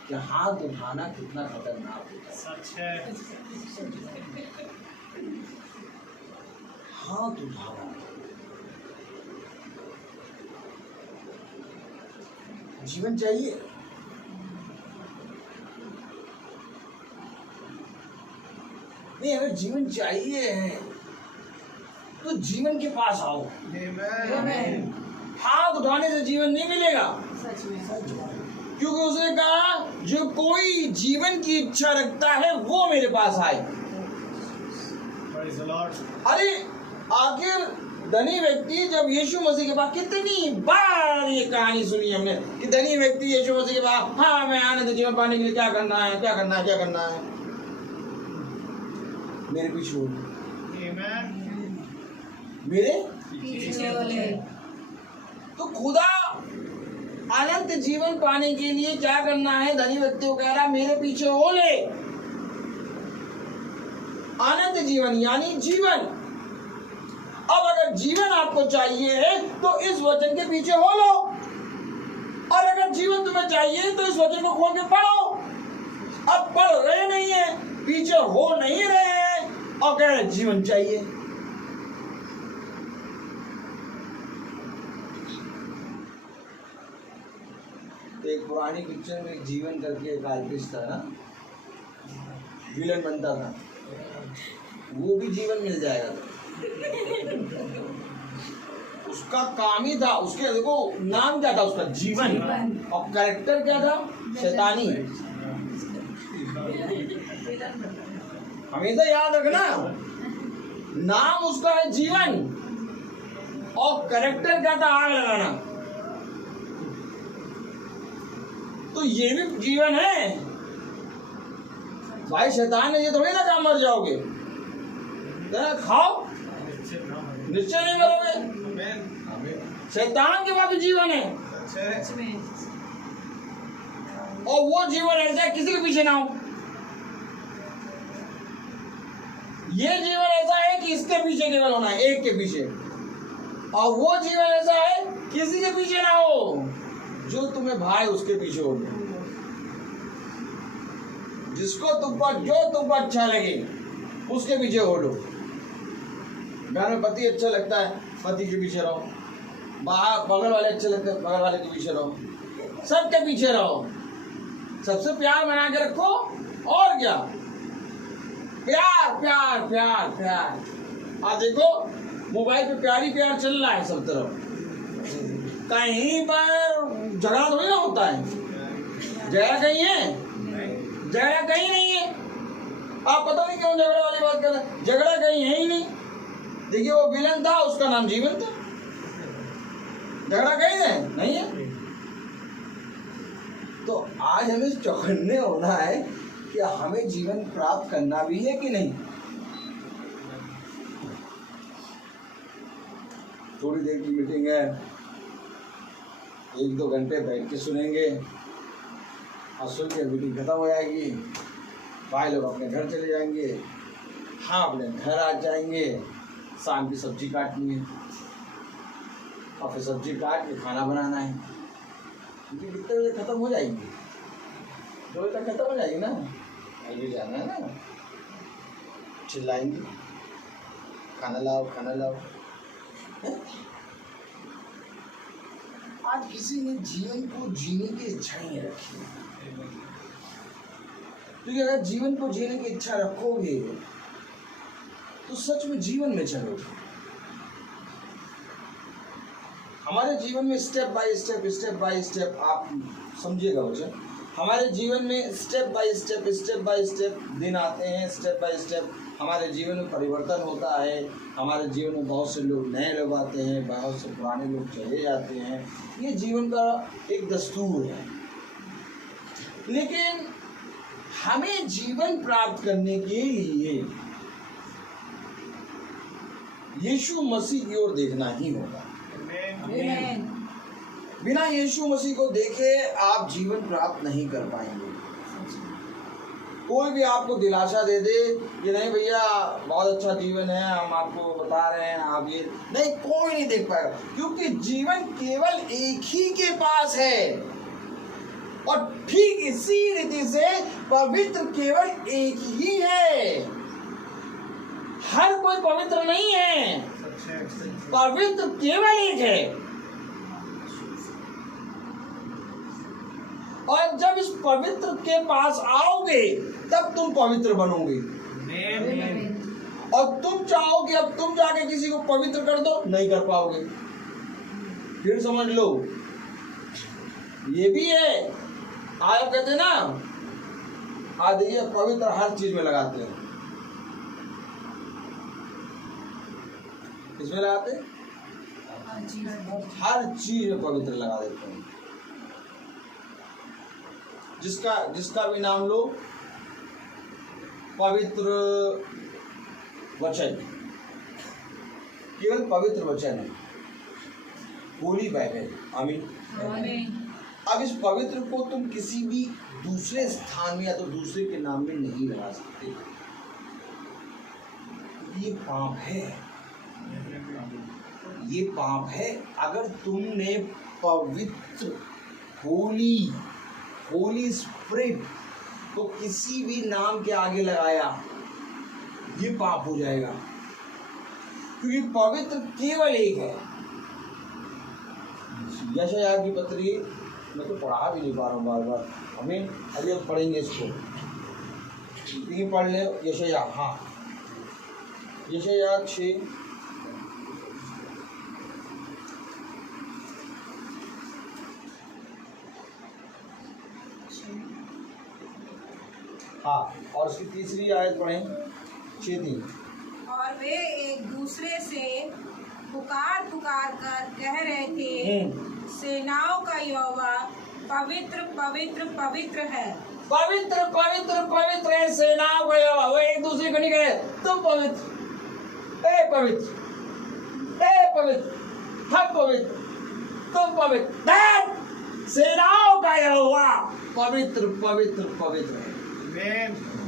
कि हाथ उठाना कितना खतरनाक होता है। सच है। हाथ उठाना, जीवन चाहिए। नहीं, अगर जीवन चाहिए है तो जीवन के पास आओ। हाथ उठाने से जीवन नहीं मिलेगा। क्योंकि उसने कहा जो कोई जीवन की इच्छा रखता है वो मेरे पास आए। अरे आखिर धनी व्यक्ति जब यीशु मसीह के पास, कितनी बार ये कहानी सुनी हमने कि धनी व्यक्ति यीशु मसीह के पास, हाँ मैं आनंद जीवन पाने के लिए क्या करना है, क्या करना है, क्या करना है, मेरे पीछे हो, मेरे पीछे। तो खुदा अनंत जीवन पाने के लिए क्या करना है? धनी व्यक्ति को कह रहा मेरे पीछे हो ले। अनंत जीवन यानी जीवन। अब अगर जीवन आपको चाहिए तो इस वचन के पीछे हो लो, और अगर जीवन तुम्हें चाहिए तो इस वचन को खोल के पढ़ो। अब पढ़ रहे नहीं है, पीछे हो नहीं रहे हैं और कह रहे जीवन चाहिए। एक पुरानी पिक्चर में जीवन करके एक आर्टिस्ट था ना, विलन बनता था, वो भी जीवन मिल जाएगा। उसका काम ही था, उसके देखो नाम क्या था उसका, जीवन, और कैरेक्टर क्या था, शैतानी। हमेशा याद रखना, नाम उसका है जीवन और कैरेक्टर क्या था, आग लगाना। तो ये भी जीवन है भाई। शैतान ने ये थोड़ी ना कहा मर जाओगे, खाओ निश्चय नहीं करोगे। शैतान के पास भी जीवन है, और वो जीवन ऐसा है किसी के पीछे ना हो। ये जीवन ऐसा है कि इसके पीछे केवल होना है, एक के पीछे, और वो जीवन ऐसा है किसी के पीछे ना हो, जो तुम्हें भाई उसके पीछे हो, जिसको तुम पर जो तुम पर अच्छा लगे उसके पीछे हो लो। घर में पति अच्छा लगता है, पति के पीछे रहो। बाहर बगल वाले अच्छे लगते हैं, बगल वाले के पीछे रहो। सबके पीछे रहो, सबसे प्यार बना के रखो, और क्या, प्यार प्यार प्यार प्यार। आज देखो मोबाइल पे प्यार ही प्यार चल रहा है सब तरफ, कहीं पर झगड़ा थोड़ी ना होता है। झगड़ा कहीं है? झगड़ा कहीं नहीं है। आप पता नहीं क्यों झगड़े वाली बात कर रहे हैं, झगड़ा कहीं है ही नहीं। देखिए वो विलन था, उसका नाम जीवन था। झगड़ा कहीं है? नहीं है। तो आज हमें चौकन्ने होना है कि हमें जीवन प्राप्त करना भी है कि नहीं। थोड़ी देर की मीटिंग है, 1-2 घंटे बैठ के सुनेंगे और सुन के मीटिंग खत्म हो जाएगी। भाई लोग अपने घर चले जाएंगे, हाँ अपने घर आ जाएंगे। शाम की सब्जी काटनी है और फिर सब्जी काट के खाना बनाना है, क्योंकि कितने बजे खत्म हो जाएगी, 2 बजे तक खत्म हो जाएगी ना। अभी जाना है ना, चिल्लाएंगे खाना लाओ खाना लाओ। आज किसी ने जीवन को जीने की इच्छा नहीं रखी, क्योंकि अगर जीवन को जीने की इच्छा रखोगे तो सच में जीवन में चलोगे। हमारे जीवन में स्टेप बाय स्टेप आप समझिएगा वचन, हमारे जीवन में स्टेप बाय स्टेप दिन आते हैं, स्टेप बाय स्टेप हमारे जीवन में परिवर्तन होता है। हमारे जीवन में बहुत से लोग नए लोग आते हैं, बहुत से पुराने लोग चले जाते हैं। ये जीवन का एक दस्तूर है। लेकिन हमें जीवन प्राप्त करने के लिए यीशु मसीह की ओर देखना ही होगा। बिना यीशु मसीह को देखे आप जीवन प्राप्त नहीं कर पाएंगे। कोई भी आपको दिलासा दे दे कि नहीं भैया बहुत अच्छा जीवन है, हम आपको बता रहे हैं, आप ये नहीं, कोई नहीं देख पाएगा, क्योंकि जीवन केवल एक ही के पास है। और ठीक इसी रीति से पवित्र केवल एक ही है। हर कोई पवित्र नहीं है, पवित्र केवल एक है। और जब इस पवित्र के पास आओगे तब तुम पवित्र बनोगे। और तुम चाहोगे अब तुम जाके किसी को पवित्र कर दो, नहीं कर पाओगे। फिर समझ लो ये भी है। आप कहते हैं ना, आज देखिए पवित्र हर चीज में लगाते हैं। किसमें लगाते हैं? हर चीज में पवित्र लगा देते हैं। जिसका भी नाम लो, पवित्र वचन, केवल पवित्र वचन है, होली बाइबल। आमीन। अब इस पवित्र को तुम किसी भी दूसरे स्थान में या तो दूसरे के नाम में नहीं लगा सकते, ये पाप है, ये पाप है। अगर तुमने पवित्र होली स्पिरिट को किसी भी नाम के आगे लगाया, ये पाप हो जाएगा, क्योंकि पवित्र केवल एक है। यशायाह की पत्री मैं तो पढ़ा भी नहीं पा रहा हूँ बार बार, हमें अभी हम पढ़ेंगे इसको, लेकिन पढ़ ले यशायाह। हाँ, यशायाह 6 हाँ, और उसकी तीसरी आयत पढ़ें 6:3। और वे एक दूसरे से पुकार कर कह रहे थे, सेनाओं का यहोवा पवित्र पवित्र पवित्र है। पवित्र पवित्र पवित्र है सेनाओं का यहोवा। वो एक दूसरे को नहीं कह रहे तुम पवित्र, ए पवित्र, ए पवित्र, हम पवित्र, तुम पवित्र। सेनाओं का यहोवा पवित्र पवित्र पवित्र है।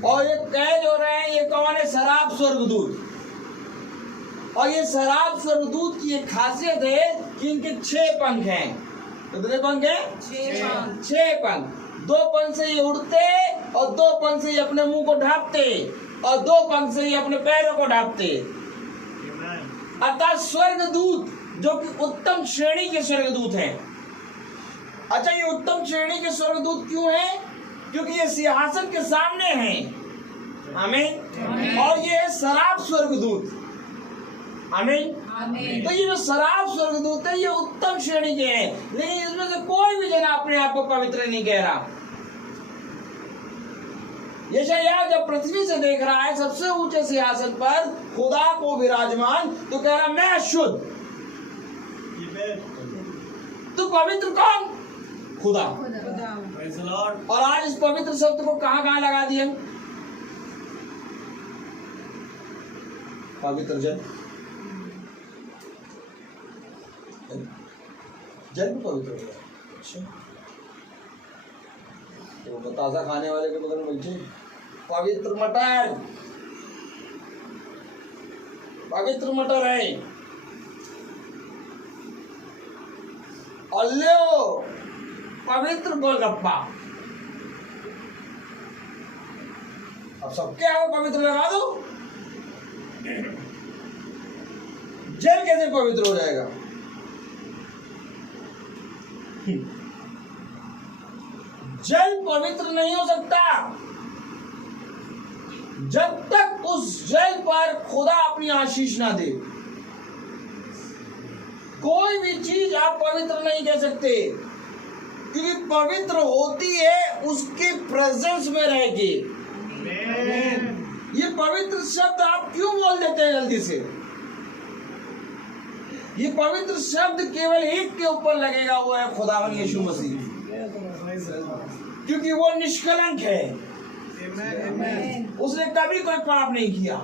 और ये कह जो रहे हैं, ये कौन है? शराब स्वर्गदूत। और ये शराब स्वर्गदूत की एक खासियत है कि इनके 6 पंख हैं। कितने पंख हैं? 6 पंख। 2 पंख से ये उड़ते और 2 पंख से ये अपने मुंह को ढांपते और 2 पंख से ये अपने पैरों को ढांपते। अर्थात स्वर्गदूत जो कि उत्तम श्रेणी के स्वर्गदूत हैं। अच्छा, ये उत्तम श्रेणी के स्वर्गदूत क्यों हैं? क्योंकि ये सिंहासन के सामने है। आमीन। और ये सराब स्वर्गदूत, आमीन। तो ये जो सराब स्वर्गदूत है ये उत्तम श्रेणी के हैं, लेकिन इसमें से कोई भी जना अपने आप को पवित्र नहीं कह रहा। यशायाह जब पृथ्वी से देख रहा है सबसे ऊंचे सिंहासन पर खुदा को विराजमान, तो कह रहा मैं शुद्ध। तो पवित्र कौन? खुदा। और आज इस पवित्र शब्द को कहां कहां लगा दिया? पवित्र जल, जल भी पवित्र हो गया। अच्छा, तो बतासा खाने वाले के बगल में पवित्र मटर, पवित्र मटर है। और लो पवित्र गोलगप्पा। अब सबके आगे पवित्र लगा दो, जल कैसे पवित्र हो जाएगा? जल पवित्र नहीं हो सकता जब तक उस जल पर खुदा अपनी आशीष ना दे। कोई भी चीज आप पवित्र नहीं कह सकते, क्योंकि पवित्र होती है उसके प्रेजेंस में रह के। ये पवित्र शब्द आप क्यों बोल देते हैं जल्दी से? ये पवित्र शब्द केवल एक के ऊपर लगेगा, वो है खुदावन यीशु मसीह, क्योंकि वो निष्कलंक है। उसने कभी कोई पाप नहीं किया।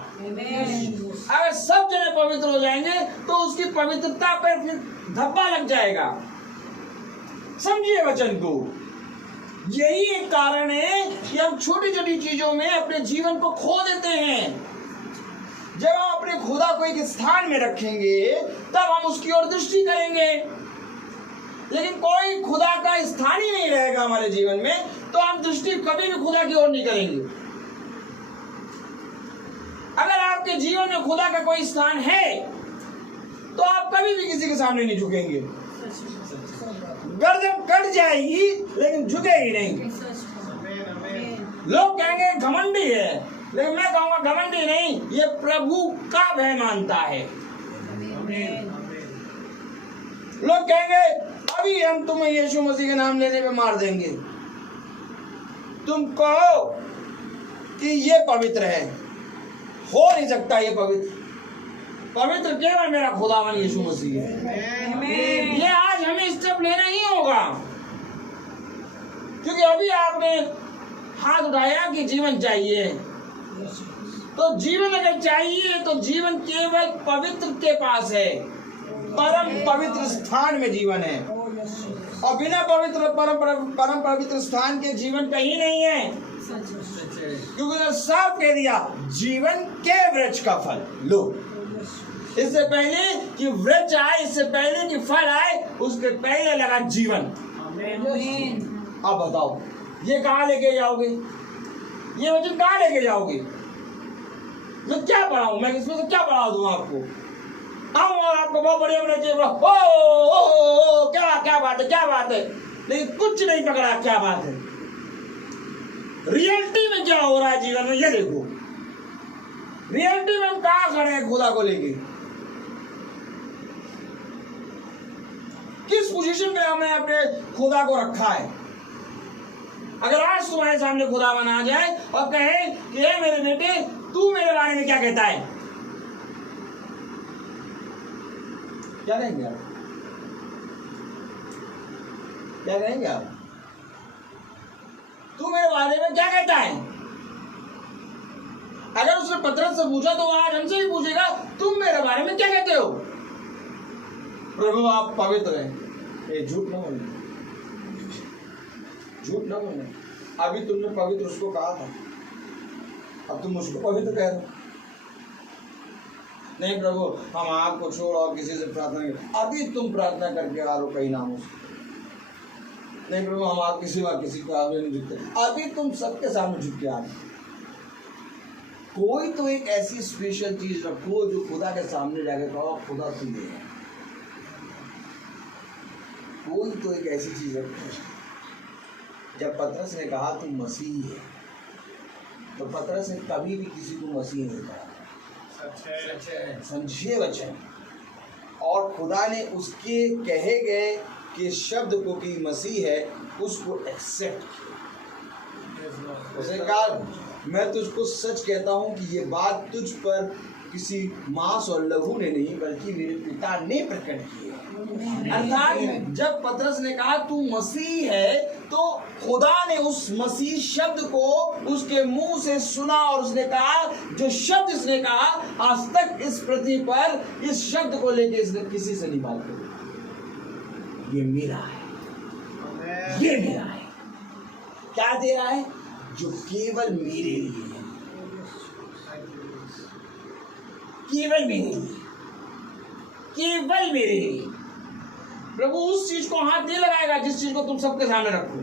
अगर सब जने पवित्र हो जाएंगे तो उसकी पवित्रता पर फिर धब्बा लग जाएगा। समझिए वचन को। यही एक कारण है कि हम छोटी छोटी चीजों में अपने जीवन को खो देते हैं। जब हम अपने खुदा को एक स्थान में रखेंगे तब हम उसकी ओर दृष्टि करेंगे, लेकिन कोई खुदा का स्थान ही नहीं रहेगा हमारे जीवन में तो हम दृष्टि कभी भी खुदा की ओर नहीं करेंगे। अगर आपके जीवन में खुदा का कोई स्थान है तो आप कभी भी किसी के सामने नहीं झुकेंगे। गर्दन कट जाएगी लेकिन झुकेगी नहीं। लोग कहेंगे घमंडी है, लेकिन मैं कहूंगा घमंडी नहीं, ये प्रभु का भय मानता है। लोग कहेंगे अभी हम तुम्हें यीशु मसीह के नाम लेने पे मार देंगे, तुम कहो कि ये पवित्र है। हो नहीं सकता ये पवित्र। पवित्र केवल मेरा खुदावन यीशु मसीह है। ये आज हमें स्टेप लेना ही होगा, क्योंकि अभी आपने हाथ उठाया कि जीवन चाहिए, तो जीवन अगर चाहिए तो जीवन केवल पवित्र के पास है। परम पवित्र स्थान में जीवन है, और बिना पवित्र परम पवित्र स्थान के जीवन कहीं नहीं है, क्योंकि तो साफ कह दिया जीवन के वृक्ष का फल लो। इससे पहले कि वृक्ष आए, इससे पहले कि फल आए, उसके पहले लगा जीवन। अब बताओ ये कहाँ लेके जाओगे? ये वचन कहाँ लेके जाओगे? मैं क्या पढ़ाऊं? मैं इसमें से क्या पढ़ा दूं आपको? आपको बहुत बढ़िया होना चाहिए। ओ, क्या बात है, क्या बात है, लेकिन कुछ नहीं पकड़ा। क्या बात है? रियलिटी में क्या हो रहा है जीवन में, ये देखो। रियलिटी में हम कहाँ खड़े हैं खुदा को लेके? किस पोजीशन में हमें अपने खुदा को रखा है? अगर आज तुम्हारे सामने खुदा बना जाए और कहे कि हे मेरे बेटे तू मेरे बारे में क्या कहता है, क्या कहेंगे आप? क्या कहेंगे आप? तू मेरे बारे में क्या कहता है? अगर उसने पतरस से पूछा तो आज हमसे भी पूछेगा तुम मेरे बारे में क्या कहते हो? प्रभु आप पवित्र हैं। ये झूठ ना बोलना, झूठ ना बोलना। अभी तुमने पवित्र उसको कहा था, अब तुम उसको पवित्र कह रहे हो। नहीं प्रभु हम आपको छोड़ और किसी से प्रार्थना नहीं। अभी तुम प्रार्थना करके आ रहे हो कई नामों से। नहीं प्रभु हम आपकी सिवा किसी को आगे नहीं झुकते। अभी तुम सबके सामने झुक के आ रहे। कोई तो एक ऐसी स्पेशल चीज रखो जो खुदा के सामने जाके कहो खुदा तू दे। कोई तो एक ऐसी चीज रखो। जब पतरस ने कहा तू मसीह है, तो पतरस ने कभी भी किसी को मसीह नहीं कहा। सच है। समझिए वचन। और खुदा ने उसके कहे गए कि शब्द को कि मसीह है उसको एक्सेप्ट किया। उसने कहा मैं तुझको सच कहता हूँ कि ये बात तुझ पर किसी मांस और लहू ने नहीं बल्कि मेरे पिता ने प्रकट की है। अर्थात जब पतरस ने कहा तू मसीह है, तो खुदा ने उस मसीह शब्द को उसके मुंह से सुना और उसने कहा जो शब्द इसने कहा आज तक इस पृथ्वी पर इस शब्द को लेके इसने किसी से नहीं बात करी। ये मेरा है, ये मेरा है। क्या दे रहा है? जो केवल मेरे लिए है, केवल मेरे लिए, केवल मेरे लिए। प्रभु उस चीज को हाथ नहीं लगाएगा जिस चीज को तुम सबके सामने रखो।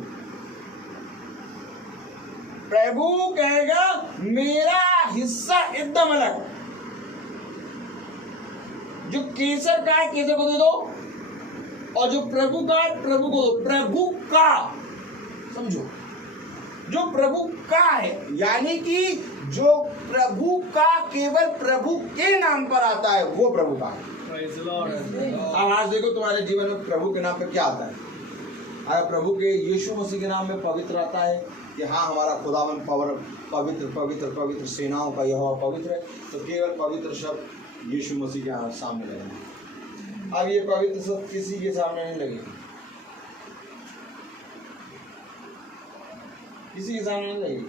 प्रभु कहेगा मेरा हिस्सा एकदम अलग। जो केसर का है केसर को दे दो, और जो प्रभु का है प्रभु को दो। प्रभु का, समझो, जो प्रभु का है यानी कि जो प्रभु का केवल प्रभु के नाम पर आता है वो प्रभु का है। अब आज देखो तुम्हारे जीवन में प्रभु के नाम पे क्या आता है। अगर प्रभु के यीशु मसीह के नाम में पवित्र आता है कि हाँ हमारा खुदावन पवित्र पवित्र पवित्र सेनाओं का यहोवा पवित्र है, तो केवल पवित्र शब्द यीशु मसीह के सामने लगेगा। अब ये पवित्र शब्द किसी के सामने नहीं लगेगा, किसी के सामने नहीं लगेगी।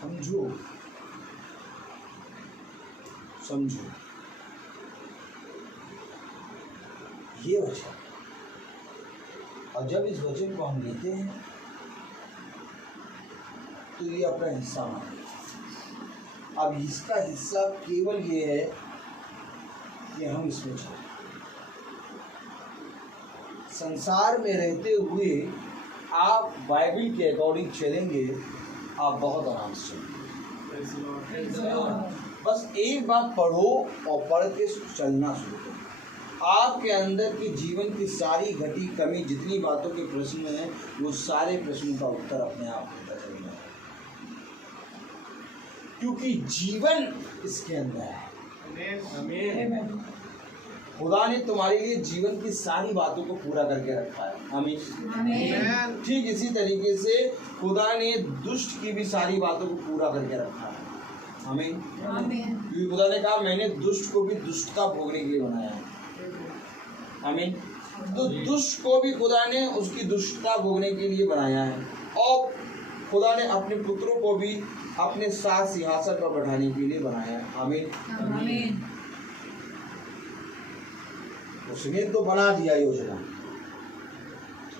समझो, समझो ये वचन। और जब इस वचन को हम लेते हैं तो ये अपना हिस्सा माने। अब इसका हिस्सा केवल ये है कि हम इसमें चलें। संसार में रहते हुए आप बाइबल के अकॉर्डिंग चलेंगे, आप बहुत आराम से चलेंगे। बस एक बात पढ़ो और पढ़ के चलना शुरू करो। आपके अंदर की जीवन की सारी घटी कमी जितनी बातों के प्रश्न हैं वो सारे प्रश्नों का उत्तर अपने आप होता चलेगा, क्योंकि जीवन इसके अंदर है। खुदा ने तुम्हारे लिए जीवन की सारी बातों को पूरा करके रखा है। आमीन। ठीक इसी तरीके से खुदा ने दुष्ट की भी सारी बातों को पूरा करके रखा है। आमीन। क्योंकि खुदा ने कहा मैंने दुष्ट को भी दुष्टता भोगने के लिए बनाया है। आमीन। तो दुष्ट को भी खुदा ने उसकी दुष्टता भोगने के लिए बनाया है, और खुदा ने अपने पुत्रों को भी अपने साथ सिंहासन पर बैठाने के लिए बनाया है। आमीन। उसने तो बना दिया योजना।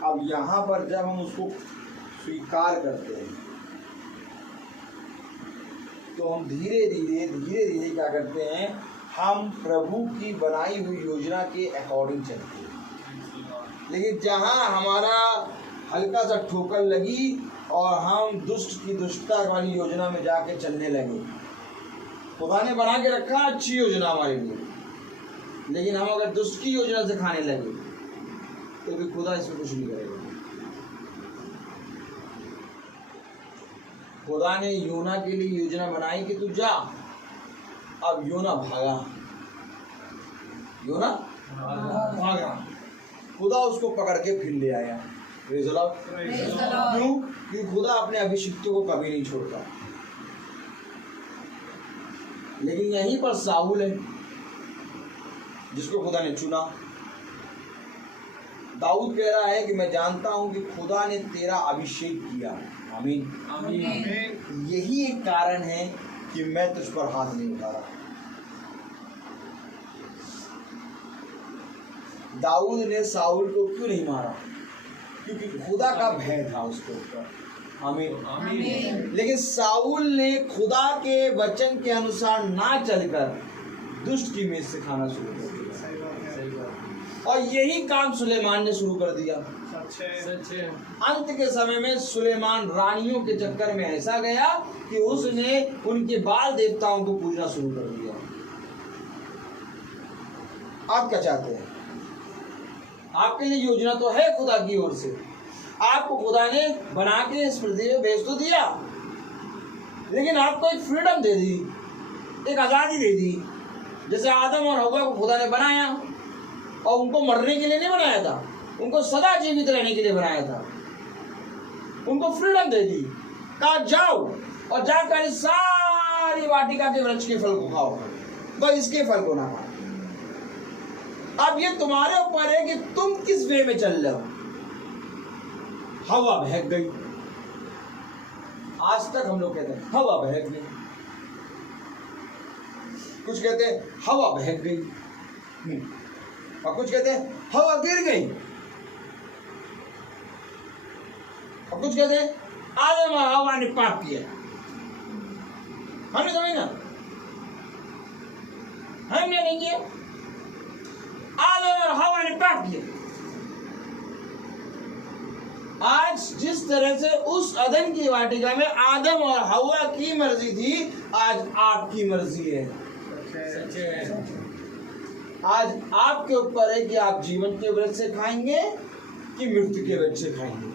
अब यहाँ पर जब हम उसको स्वीकार करते हैं तो हम धीरे धीरे क्या करते हैं, हम प्रभु की बनाई हुई योजना के अकॉर्डिंग चलते हैं। लेकिन जहाँ हमारा हल्का सा ठोकर लगी और हम दुष्ट की दुष्टता वाली योजना में जाके चलने लगे, खुदा ने बना के रखा अच्छी योजना हमारे लिए, लेकिन हम अगर दुष्ट की योजना से खाने लगे तो भी खुदा इसमें कुछ नहीं करेगा। खुदा ने योना के लिए योजना बनाई कि तू जा। अब योना भागा, योना भागा, खुदा उसको पकड़ के फिर ले आया। क्यों? क्योंकि खुदा अपने अभिषिक्तों को कभी नहीं छोड़ता। लेकिन यहीं पर साहुल है जिसको खुदा ने चुना। दाऊद कह रहा है कि मैं जानता हूं कि खुदा ने तेरा अभिषेक किया। आमीन। आमीन। यही एक कारण है कि मैं तुझ पर हाथ नहीं उठा रहा। दाऊद ने साउल को क्यों नहीं मारा? क्योंकि खुदा का भय था उसके ऊपर। आमीन। आमीन। लेकिन साउल ने खुदा के वचन के अनुसार ना चलकर दुष्ट की मेज से खाना शुरू कर दिया, और यही काम सुलेमान ने शुरू कर दिया। अंत के समय में सुलेमान रानियों के चक्कर में ऐसा गया कि उसने उनके बाल देवताओं को पूजना शुरू कर दिया। आप क्या चाहते हैं? आपके लिए योजना तो है खुदा की ओर से, आपको खुदा ने बना के इस पृथ्वी में भेज तो दिया, लेकिन आपको एक फ्रीडम दे दी, एक आज़ादी दे दी। जैसे आदम और हव्वा को खुदा ने बनाया और उनको मरने के लिए नहीं बनाया था, उनको सदा जीवित रहने के लिए बनाया था। उनको फ्रीडम दे दी, कहा जाओ और जाकर इस सारी वाटिका के वृक्ष के फल को खाओ, बस इसके फल को ना खाओ। अब ये तुम्हारे ऊपर है कि तुम किस वे में चल रहे हो। हवा बहक गई, आज तक हम लोग कहते हैं हवा बहक गई, कुछ कहते हैं हवा बहक गई, और कुछ कहते हैं हवा गिर गई, और कुछ कहते हैं आदम और हवा ने पाप किया। हमने समझ ना, हमने नहीं किया, आदम और हवा ने पाप किया। आज जिस तरह से उस अदन की वाटिका में आदम और हवा की मर्जी थी, आज आपकी मर्जी है। आज आपके ऊपर है कि आप जीवन के वृक्ष से खाएंगे कि मृत्यु के वृक्ष से खाएंगे,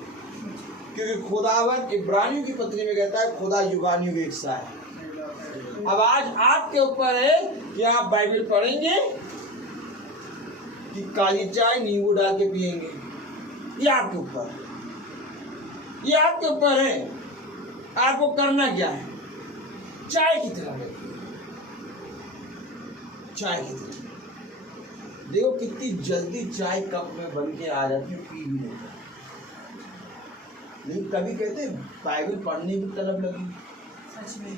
क्योंकि खुदावन इब्रानियों की पत्री में कहता है खुदा युगानुयुग एक सा है। अब आज आपके ऊपर है कि आप बाइबल पढ़ेंगे कि काली चाय नींबू डाल के पिएंगे, ये आपके ऊपर है, ये आपके ऊपर है। आपको करना क्या है, चाय की तरह है, चाय की तरह। देखो कितनी जल्दी चाय कप में बन के आ जाती है, पी भी लेते। लेकिन कभी कहते बाइबल पढ़ने की तलब लगी, सच में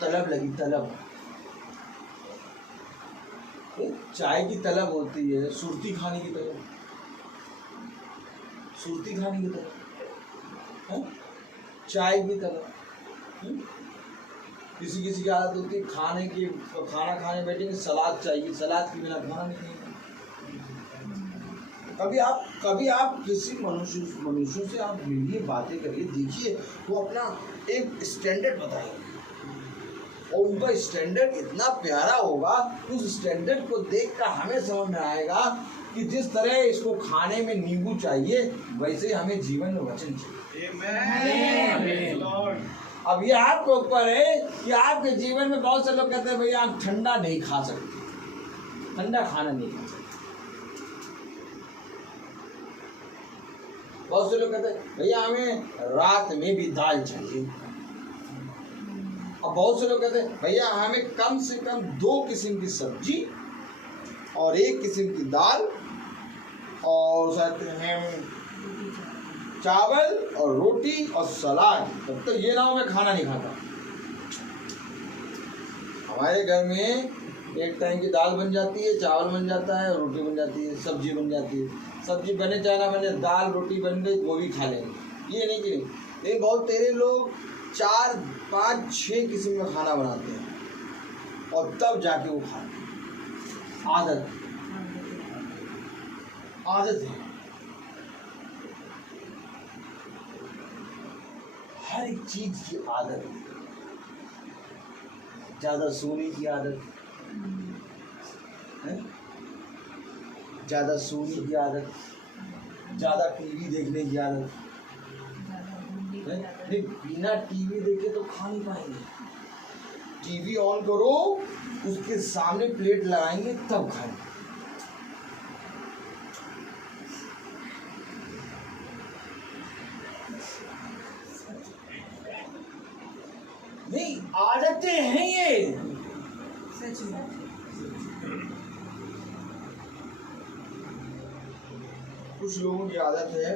तलब लगी, तलब। चाय की तलब होती है, सुरती खाने की तलब, सुरती खाने की तलब, चाय की तलब। किसी किसी की आदत होती है खाने की, खाना खाने बैठेंगे सलाद चाहिए, सलाद के बिना खाना नहीं खाएंगे। कभी आप किसी मनुष्यों से आप मिलिए, बातें करिए, देखिए वो अपना एक स्टैंडर्ड बताएंगे और उनका स्टैंडर्ड इतना प्यारा होगा, उस स्टैंडर्ड को देखकर हमें समझ में आएगा कि जिस तरह इसको खाने में नींबू चाहिए, वैसे हमें जीवन में वचन चाहिए। अब ये आपके ऊपर है कि आपके जीवन में बहुत से लोग कहते हैं भैया आप ठंडा नहीं खा सकते, ठंडा खाना नहीं खा सकते। बहुत से लोग कहते हैं भैया हमें रात में भी दाल चाहिए। और बहुत से लोग कहते हैं भैया हमें कम से कम 2 किस्म की सब्जी और 1 किस्म की दाल और साथ में चावल और रोटी और सलाद, तब तक ये ना हो मैं खाना नहीं खाता। हमारे घर में एक टाइम की दाल बन जाती है, चावल बन जाता है, रोटी बन जाती है, सब्जी बन जाती है। सब्जी बने चाहे ना बने, दाल रोटी बन गई वो भी खा लेंगे, ये नहीं कि लेकिन बहुत तेरे लोग 4, 5, 6 किस्म का खाना बनाते हैं और तब जाके वो खाते। आदत है, हर एक चीज की आदत है। ज्यादा सोने की आदत है, ज्यादा सोने की आदत, ज्यादा टीवी देखने की आदत है। नहीं, बिना टीवी देखे तो खा नहीं पाएंगे। टीवी ऑन करो, उसके सामने प्लेट लगाएंगे तब खाएंगे। नहीं, आदतें हैं ये, सच में। कुछ लोगों की आदत है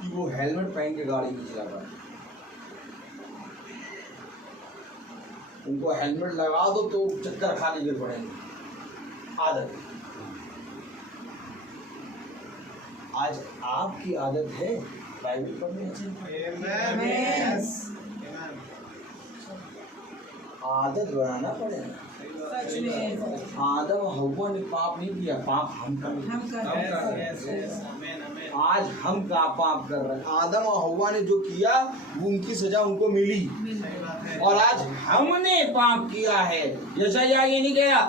कि वो हेलमेट पहन के गाड़ी नहीं चला पाते। उनको हेलमेट लगा दो तो चक्कर खाने गिर पड़ेंगे। आदत। आज आपकी आदत है बाइबल पढ़ने की, आदत बनाना पड़ेगा। सच में आदम हव्वा ने पाप नहीं किया, पाप हम कर रहे हैं। आज हम का पाप कर रहे हैं। आदम और हव्वा ने जो किया वो उनकी सजा उनको मिली, और आज हमने पाप किया है। यशायाह ये नहीं कहा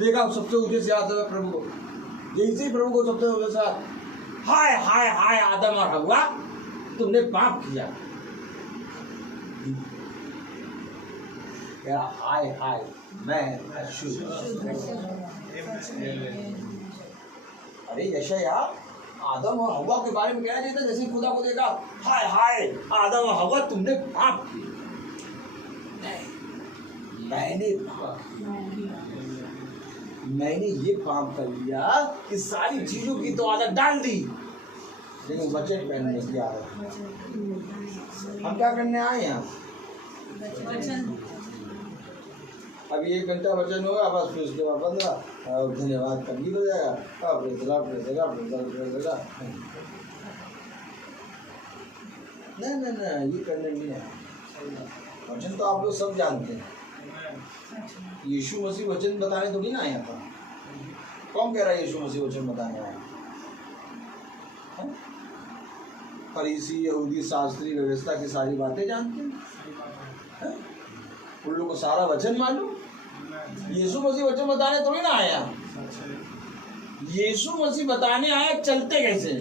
देखा सबसे ऊंचे से आता है प्रभु को, जैसे ही प्रभु को सबसे ऊंचे से हाय हाय हाय आदम और हव्वा तुमने पाप किया, हाय हाय मैं अशुद्ध। अरे यशाया आदम और हव्वा के बारे में कहना चाहिए था, जैसे ही खुदा को देखा हाय हाय आदम और हव्वा तुमने पाप किया, मैंने ये पाप कर लिया कि सारी चीजों की तो आदत डाल दी, लेकिन वचन पहनने की आदत। हम क्या करने आए यहाँ? अभी 1 घंटा वचन होगा बस, फिर उसके बाद 15 धन्यवाद कंप्लीट हो जाएगा। नहीं ये करने नहीं है। वचन तो आप लोग सब जानते हैं, यीशु मसीह वचन बताने थोड़ी ना आया था। कौन कह रहा है यीशु मसीह वचन बताने आया? फरीसी यहूदी शास्त्री व्यवस्था की सारी बातें जानते हैं, उन लोगों को सारा वचन मालूम। यीशु मसीह वचन बताने थोड़ी ना आया, यीशु मसीह बताने आया चलते कैसे।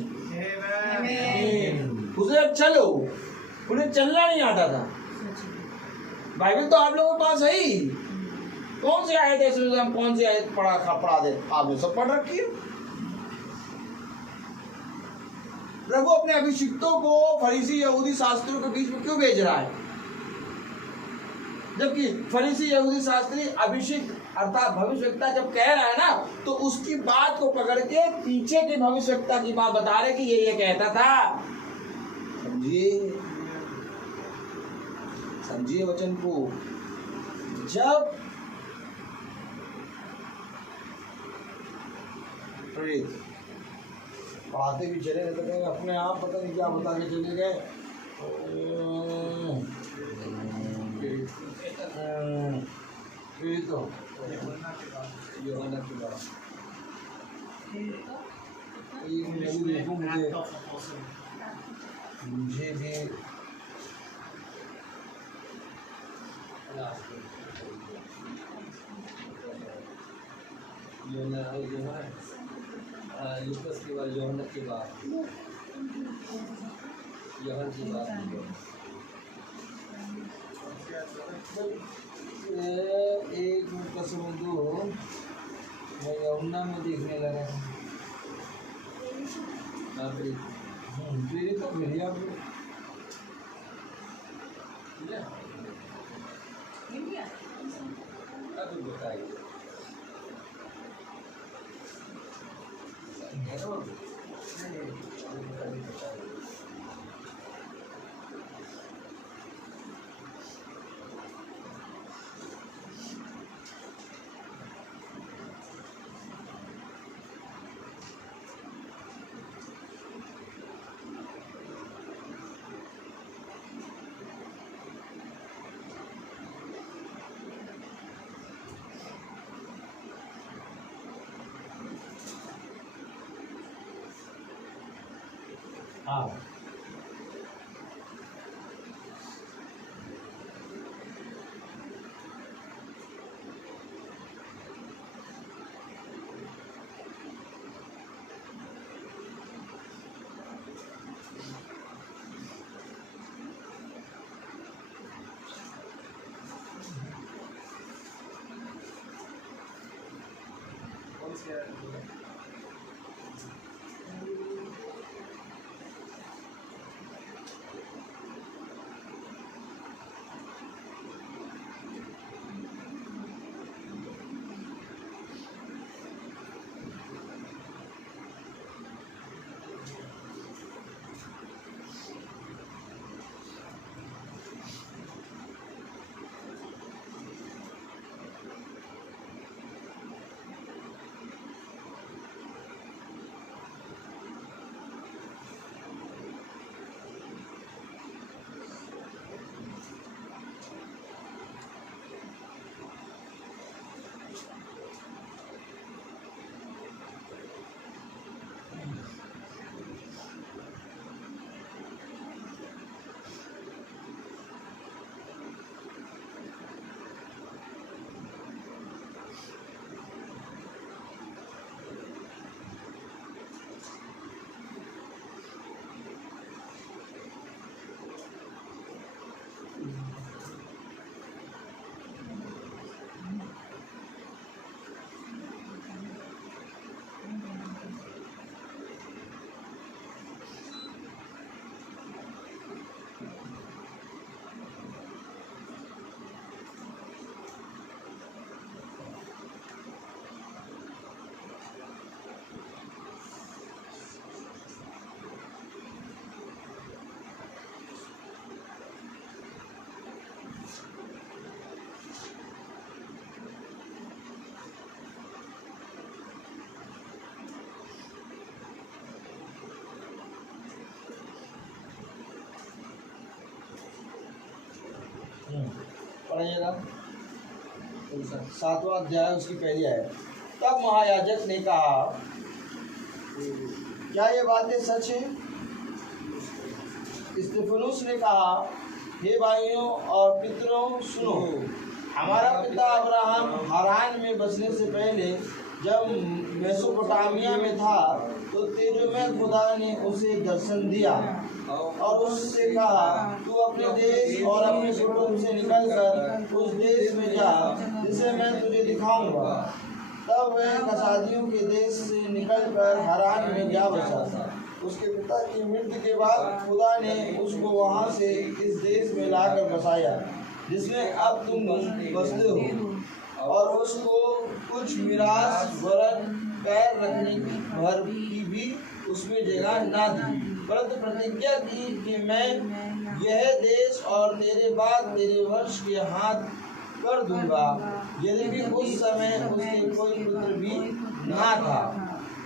उसे चलो, उन्हें चलना नहीं आता था। बाइबल तो आप लोगों के पास है ही, कौन सी आयत है इसमें हम कौन सी आयत पढ़ा दे, आपने सब पढ़ रखी है। प्रभु अपने अभिषिक्तों को फरीसी यहूदी शास्त्रियों के बीच में क्यों भेज रहा है? जबकि फरीसी यहूदी शास्त्री अभिषिक्त अर्थात भविष्यवक्ता जब कह रहा है ना, तो उसकी बात को पकड़ के पीछे की भविष्यवक्ता की बात बता रहे कि ये कहता था। समझिए वचन को। जब पढ़ाते भी चले रहते हैं, अपने आप पता नहीं क्या बता के चले गए। फिर तो मुझे भी लूकस के बाद यूहन्ना के बाद यूहन्ना की बात एक मिनट का समय दो, मैं यूहन्ना में देखने लगा। प्रेरित तो मिली आपको बताइए। हाँ कौन सी आयत है? पढ़िएगा 7वां अध्याय उसकी पहली आयत। तब महायाजक ने कहा, क्या ये बातें सच है? स्तिफनुस ने कहा, हे भाइयों और पितरों सुनो, हमारा पिता अब्राहम हारान में बसने से पहले जब मेसोपोटामिया में था तो तेजोमय खुदा ने उसे दर्शन दिया और उससे कहा, तू अपने देश और अपने कुटुंब से निकलकर उस देश में जा जिसे मैं तुझे दिखाऊंगा। तब वह कसादियों के देश से निकलकर हारान में जा बसा। उसके पिता की मृत्यु के बाद खुदा ने उसको वहां से इस देश में लाकर बसाया जिसमें अब तुम बसते हो, और उसको कुछ मिरास वरन पैर रखने भर की भी उसमें जगह ना दी, परंतु प्रतिज्ञा की कि मैं यह देश और तेरे बाद तेरे वंश के हाथ कर दूंगा। यद्यपि उस समय उसके कोई पुत्र भी ना था।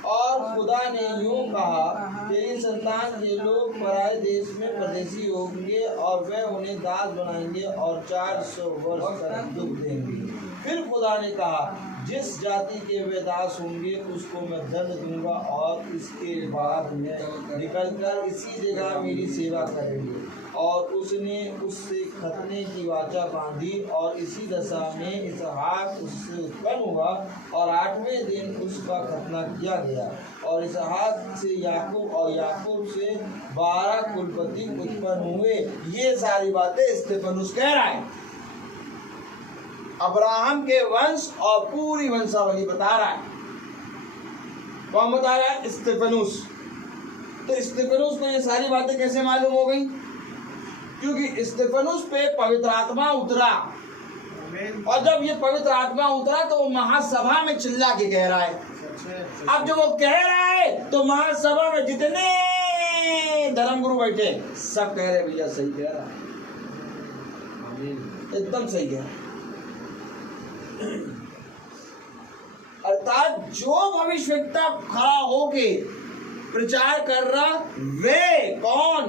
और खुदा ने यूं कहा, तेरी संतान के लोग पराए देश में परदेशी होंगे और वे उन्हें दास बनाएंगे और 400 वर्ष तक दुख देंगे। फिर खुदा ने कहा, जिस जाति के वे दास होंगे उसको मैं दंड दूंगा और इसके बाद में निकलकर इसी जगह मेरी सेवा करेंगे। और उसने उससे खतने की वाचा बांधी और इसी दशा में इसहाक उससे उत्पन्न हुआ और 8वें दिन उसका खतना किया गया। और इसहाक से याकूब और याकूब से 12 कुलपति उत्पन्न हुए। ये सारी बातें स्तिफनुस कह रहा है, अब्राहम के वंश और पूरी वंशावली बता रहा है। कौन बता रहा है? स्तिफनुस। तो स्तिफनुस को ये सारी बातें कैसे मालूम हो गई? क्योंकि स्तिफनुस पे पवित्र आत्मा उतरा, और जब ये पवित्र आत्मा उतरा तो वो महासभा में चिल्ला के कह रहा है। अब जब वो कह रहा है तो महासभा में जितने धर्मगुरु बैठे सब कह रहे, भैया सही कह रहा है, एकदम सही कह रहा है। अर्थात जो भविष्यवक्ता खड़ा होके प्रचार कर रहा, वे कौन?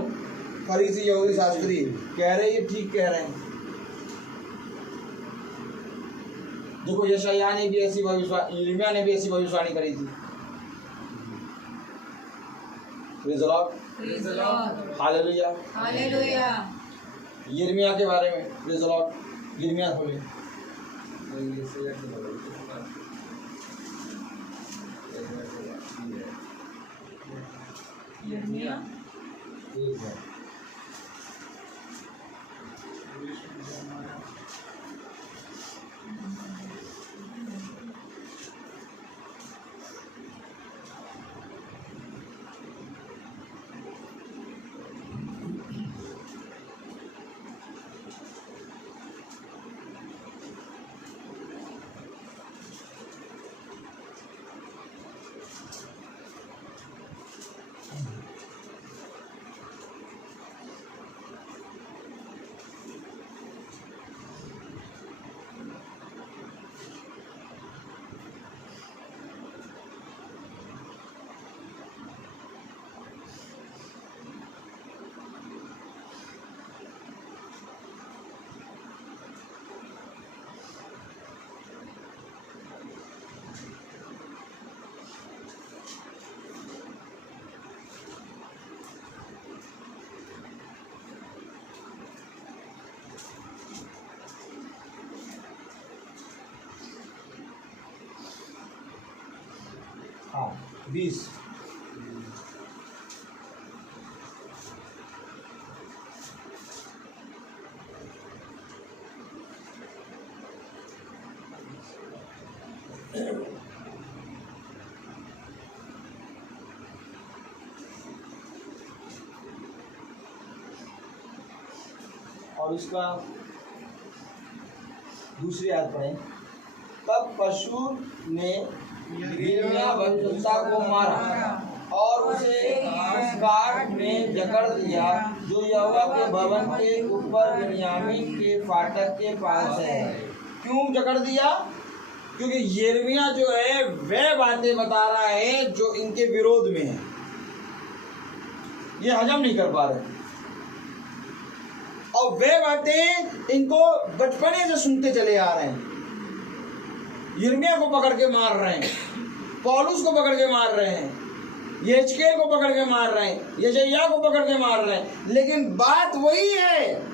फरीसी यहूदी शास्त्री कह रहे ये ठीक कह रहे हैं। देखो यशायाह ने भी ऐसी भविष्यवाणी, यिर्मयाह ने भी ऐसी भविष्यवाणी करी थी। Praise the Lord, hallelujah, hallelujah. यिर्मयाह के बारे में प्रेज़ द लॉर्ड, यिर्मयाह खोले। हाँ 20। और उसका दूसरी आयत पढ़ें। तब पशु ने यिर्मयाह भविष्यवक्ता को मारा और उसे उस गाड़ में जकड़ दिया जो यहोवा के भवन के ऊपर बिन्यामीन के फाटक के पास है। क्यों जकड़ दिया? क्योंकि यिर्मयाह जो है वह बातें बता रहा है जो इनके विरोध में है, ये हजम नहीं कर पा रहे। और वे बातें इनको बचपने से सुनते चले आ रहे हैं। यिर्मयाह को पकड़ के मार रहे हैं, पौलुस को पकड़ के मार रहे हैं, यहेजकेल को पकड़ के मार रहे हैं, यशायाह को पकड़ के मार रहे हैं, लेकिन बात वही है।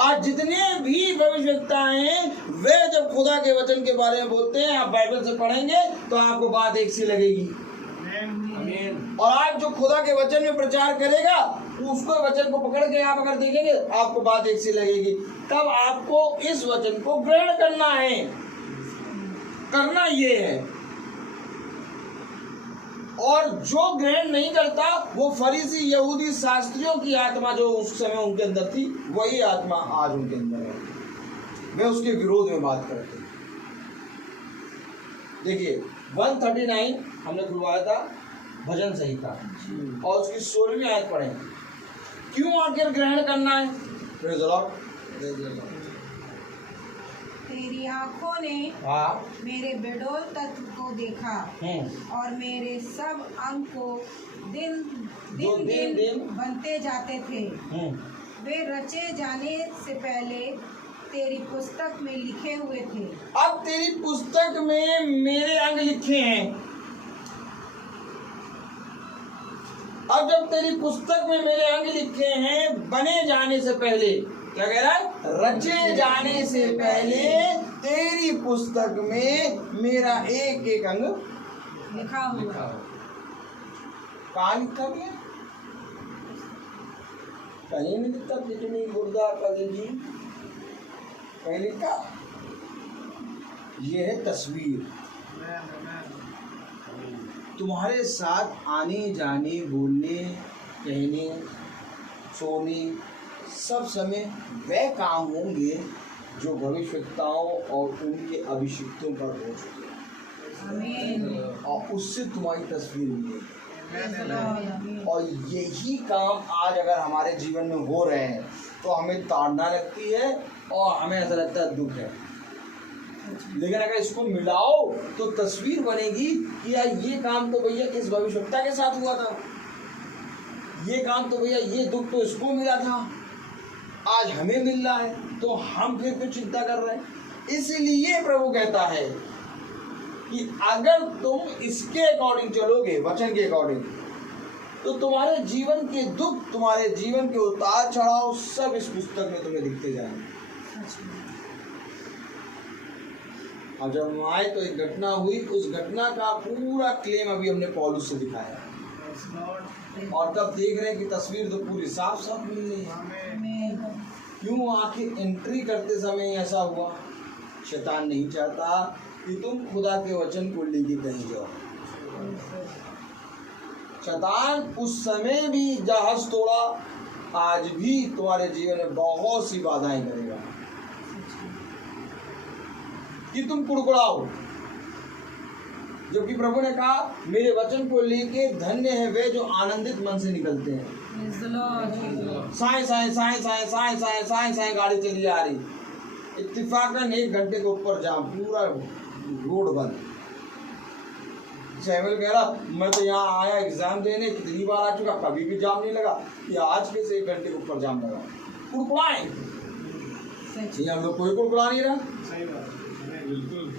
आज जितने भी भविष्यवक्ता हैं वे जब खुदा के वचन के बारे में बोलते हैं, आप बाइबल से पढ़ेंगे तो आपको बात एक सी लगेगी। और आज जो खुदा के वचन में प्रचार करेगा उसको वचन को पकड़ के आप अगर देखेंगे आपको बात एक सी लगेगी। तब आपको इस वचन को ग्रहण करना है, करना ये है। और जो ग्रहण नहीं करता वो फरीसी यहूदी शास्त्रियों की आत्मा जो उस समय उनके अंदर थी वही आत्मा आज उनके अंदर है। वे उसके विरोध में बात करते हैं। देखिए 139 हमने खुलवाया था भजन संहिता और उसकी 16वीं आयत पढ़े। क्यों आखिर ग्रहण करना है? Praise the Lord. तेरी आंखों ने मेरे बेडोल तत्व को देखा और मेरे सब अंग को दिन बनते जाते थे। वे रचे जाने से पहले तेरी पुस्तक में लिखे हुए थे। अब तेरी पुस्तक में मेरे अंग लिखे हैं। अब जब तेरी पुस्तक में मेरे अंग लिखे हैं बने जाने से पहले, क्या कह रहा है? रचे जाने से पहले तेरी पुस्तक में मेरा एक एक अंग लिखा हुआ। कहाँ लिखा गया? कहीं नहीं लिखा। कितनी गुर्दा कल जी कहीं लिखा? ये है तस्वीर। तुम्हारे साथ आने जाने बोलने कहने सोने सब समय वे काम होंगे जो भविष्यवक्ताओं और उनके अभिषिक्तों पर हो चुके और उससे तुम्हारी तस्वीर मिलेगी। और यही काम आज अगर हमारे जीवन में हो रहे हैं तो हमें ताड़ना लगती है और हमें ऐसा लगता है दुख है। लेकिन अगर इसको मिलाओ तो तस्वीर बनेगी कि यार ये काम तो भैया इस भविष्यवक्ता के साथ हुआ था, ये काम तो भैया ये दुख तो इसको मिला था, आज हमें मिल रहा है तो हम फिर कुछ चिंता कर रहे हैं। इसलिए प्रभु कहता है कि अगर तुम इसके अकॉर्डिंग चलोगे, वचन के अकॉर्डिंग, तो तुम्हारे जीवन के दुख, तुम्हारे जीवन के उतार चढ़ाव सब इस पुस्तक में तुम्हें दिखते जाएंगे। और जब आए तो एक घटना हुई, उस घटना का पूरा क्लेम अभी हमने पौलुस से दिखाया और तब देख रहे हैं कि तस्वीर तो पूरी साफ साफ मिल रही है। क्यों? आखिर एंट्री करते समय ऐसा हुआ। शैतान नहीं चाहता कि तुम खुदा के वचन को लेके कहीं जाओ। शैतान उस समय भी जहाज तोड़ा, आज भी तुम्हारे जीवन में बहुत सी बाधाएं करेगा कि तुम कुड़कुड़ाओ। जबकि प्रभु ने कहा मेरे वचन को लेके धन्य है वे जो आनंदित मन से निकलते हैं। साए साए साए साए साए साए साए साए गाड़ी चली जा रही, इत्तेफाकन 1 घंटे के ऊपर जाम, पूरा रोड बंद। सैमुअल कह रहा मैं तो यहाँ आया एग्जाम देने, कितनी बार आ चुका, कभी भी जाम नहीं लगा, ये आज के से 1 घंटे के ऊपर जाम लगा। कुड़कुड़ाए हम लोग, कोई कुड़कुड़ा नहीं रहा। सही बात है, बिल्कुल।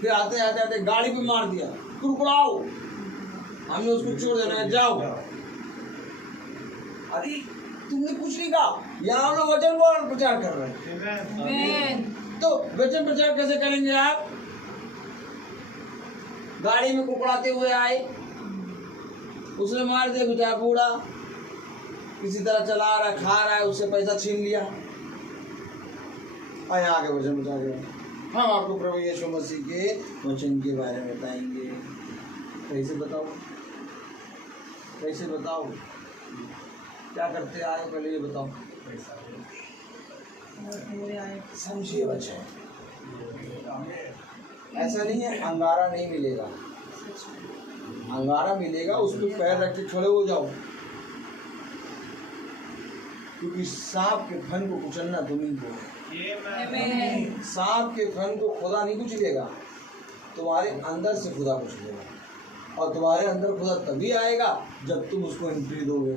फिर आते आते आते गाड़ी पे मार दिया, कुड़कुड़ाओ, हमने उसको छोड़ देना है, जाओ। अरे तुमने कुछ नहीं कहा, यहाँ हम लोग वचन को प्रचार कर रहे हैं। तो वचन प्रचार कैसे करेंगे आप? गाड़ी में कुकड़ाते हुए आए, उसने मार दिया बेचारा बूढ़ा, किसी तरह चला रहा है, खा रहा है, उससे पैसा छीन लिया और यहाँ आके वचन प्रचार करें। हम आपको प्रभु यीशु मसीह के वचन के बारे में बताएंगे। कैसे बताओ, कैसे बताओ, क्या करते आए पहले ये बताओ। समझिए वचन, ऐसा नहीं है अंगारा नहीं मिलेगा, अंगारा मिलेगा, उस पर पैर रख के खड़े हो जाओ, क्योंकि सांप के फन को कुचलना तुम्हीं को है। सांप के फन को खुदा नहीं कुचलेगा, तुम्हारे अंदर से खुदा कुचलेगा। और तुम्हारे अंदर खुदा तभी आएगा जब तुम उसको एंट्री दोगे।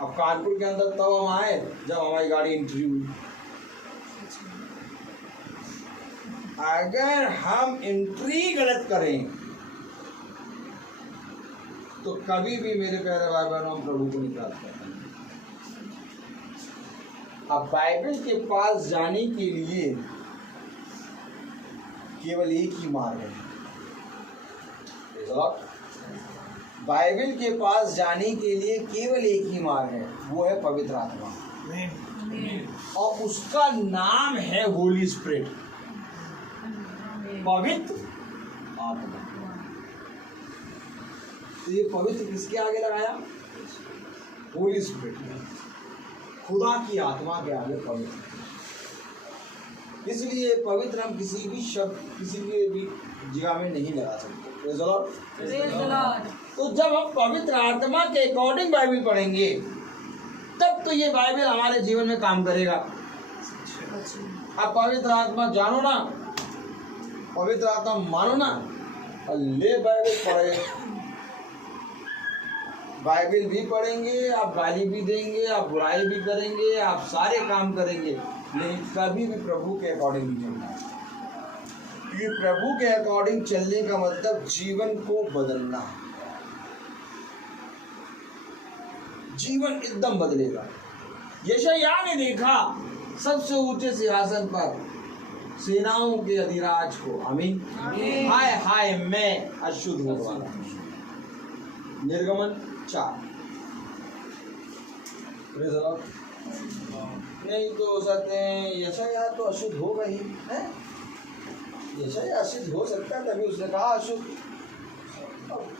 अब कानपुर के अंदर तब हम आए जब हमारी गाड़ी एंट्री हुई। अगर हम एंट्री गलत करें तो कभी भी मेरे प्यारे भाई बहनों हम प्रभु को नहीं प्राप्त कर पाएंगे। अब बाइबल के पास जाने के लिए केवल एक ही मार्ग है। बाइबल के पास जाने के लिए केवल एक ही मार्ग है, वो है पवित्र आत्मा, और उसका नाम है होली स्पिरिट, पवित्र आत्मा। तो ये पवित्र किसके आगे लगाया? होली स्पिरिट, खुदा की आत्मा के आगे पवित्र। इसलिए पवित्र हम किसी भी शब्द किसी भी जगह में नहीं लगा सकते। तो जब हम पवित्र आत्मा के अकॉर्डिंग बाइबल पढ़ेंगे तब तो ये बाइबल हमारे जीवन में काम करेगा। अब पवित्र आत्मा जानो ना, पवित्र आत्मा मानो ना, और ले बाइबल पढ़े। बाइबल भी पढ़ेंगे, आप गाली भी देंगे, आप बुराई भी करेंगे, आप सारे काम करेंगे, लेकिन कभी भी प्रभु के अकॉर्डिंग नहीं चलना। क्योंकि प्रभु के अकॉर्डिंग चलने का मतलब जीवन को बदलना है, जीवन एकदम बदलेगा। यशायाह ने देखा सबसे ऊंचे सिंहासन पर सेनाओं के अधिराज को, आमीन, हाय हाय मैं अशुद्ध होने वाला हूं। निर्गमन 4। नहीं तो हो सकते हैं यशायाह तो अशुद्ध होगा ही है, यशायाह अशुद्ध हो सकता है, तभी उसने कहा अशुद्ध।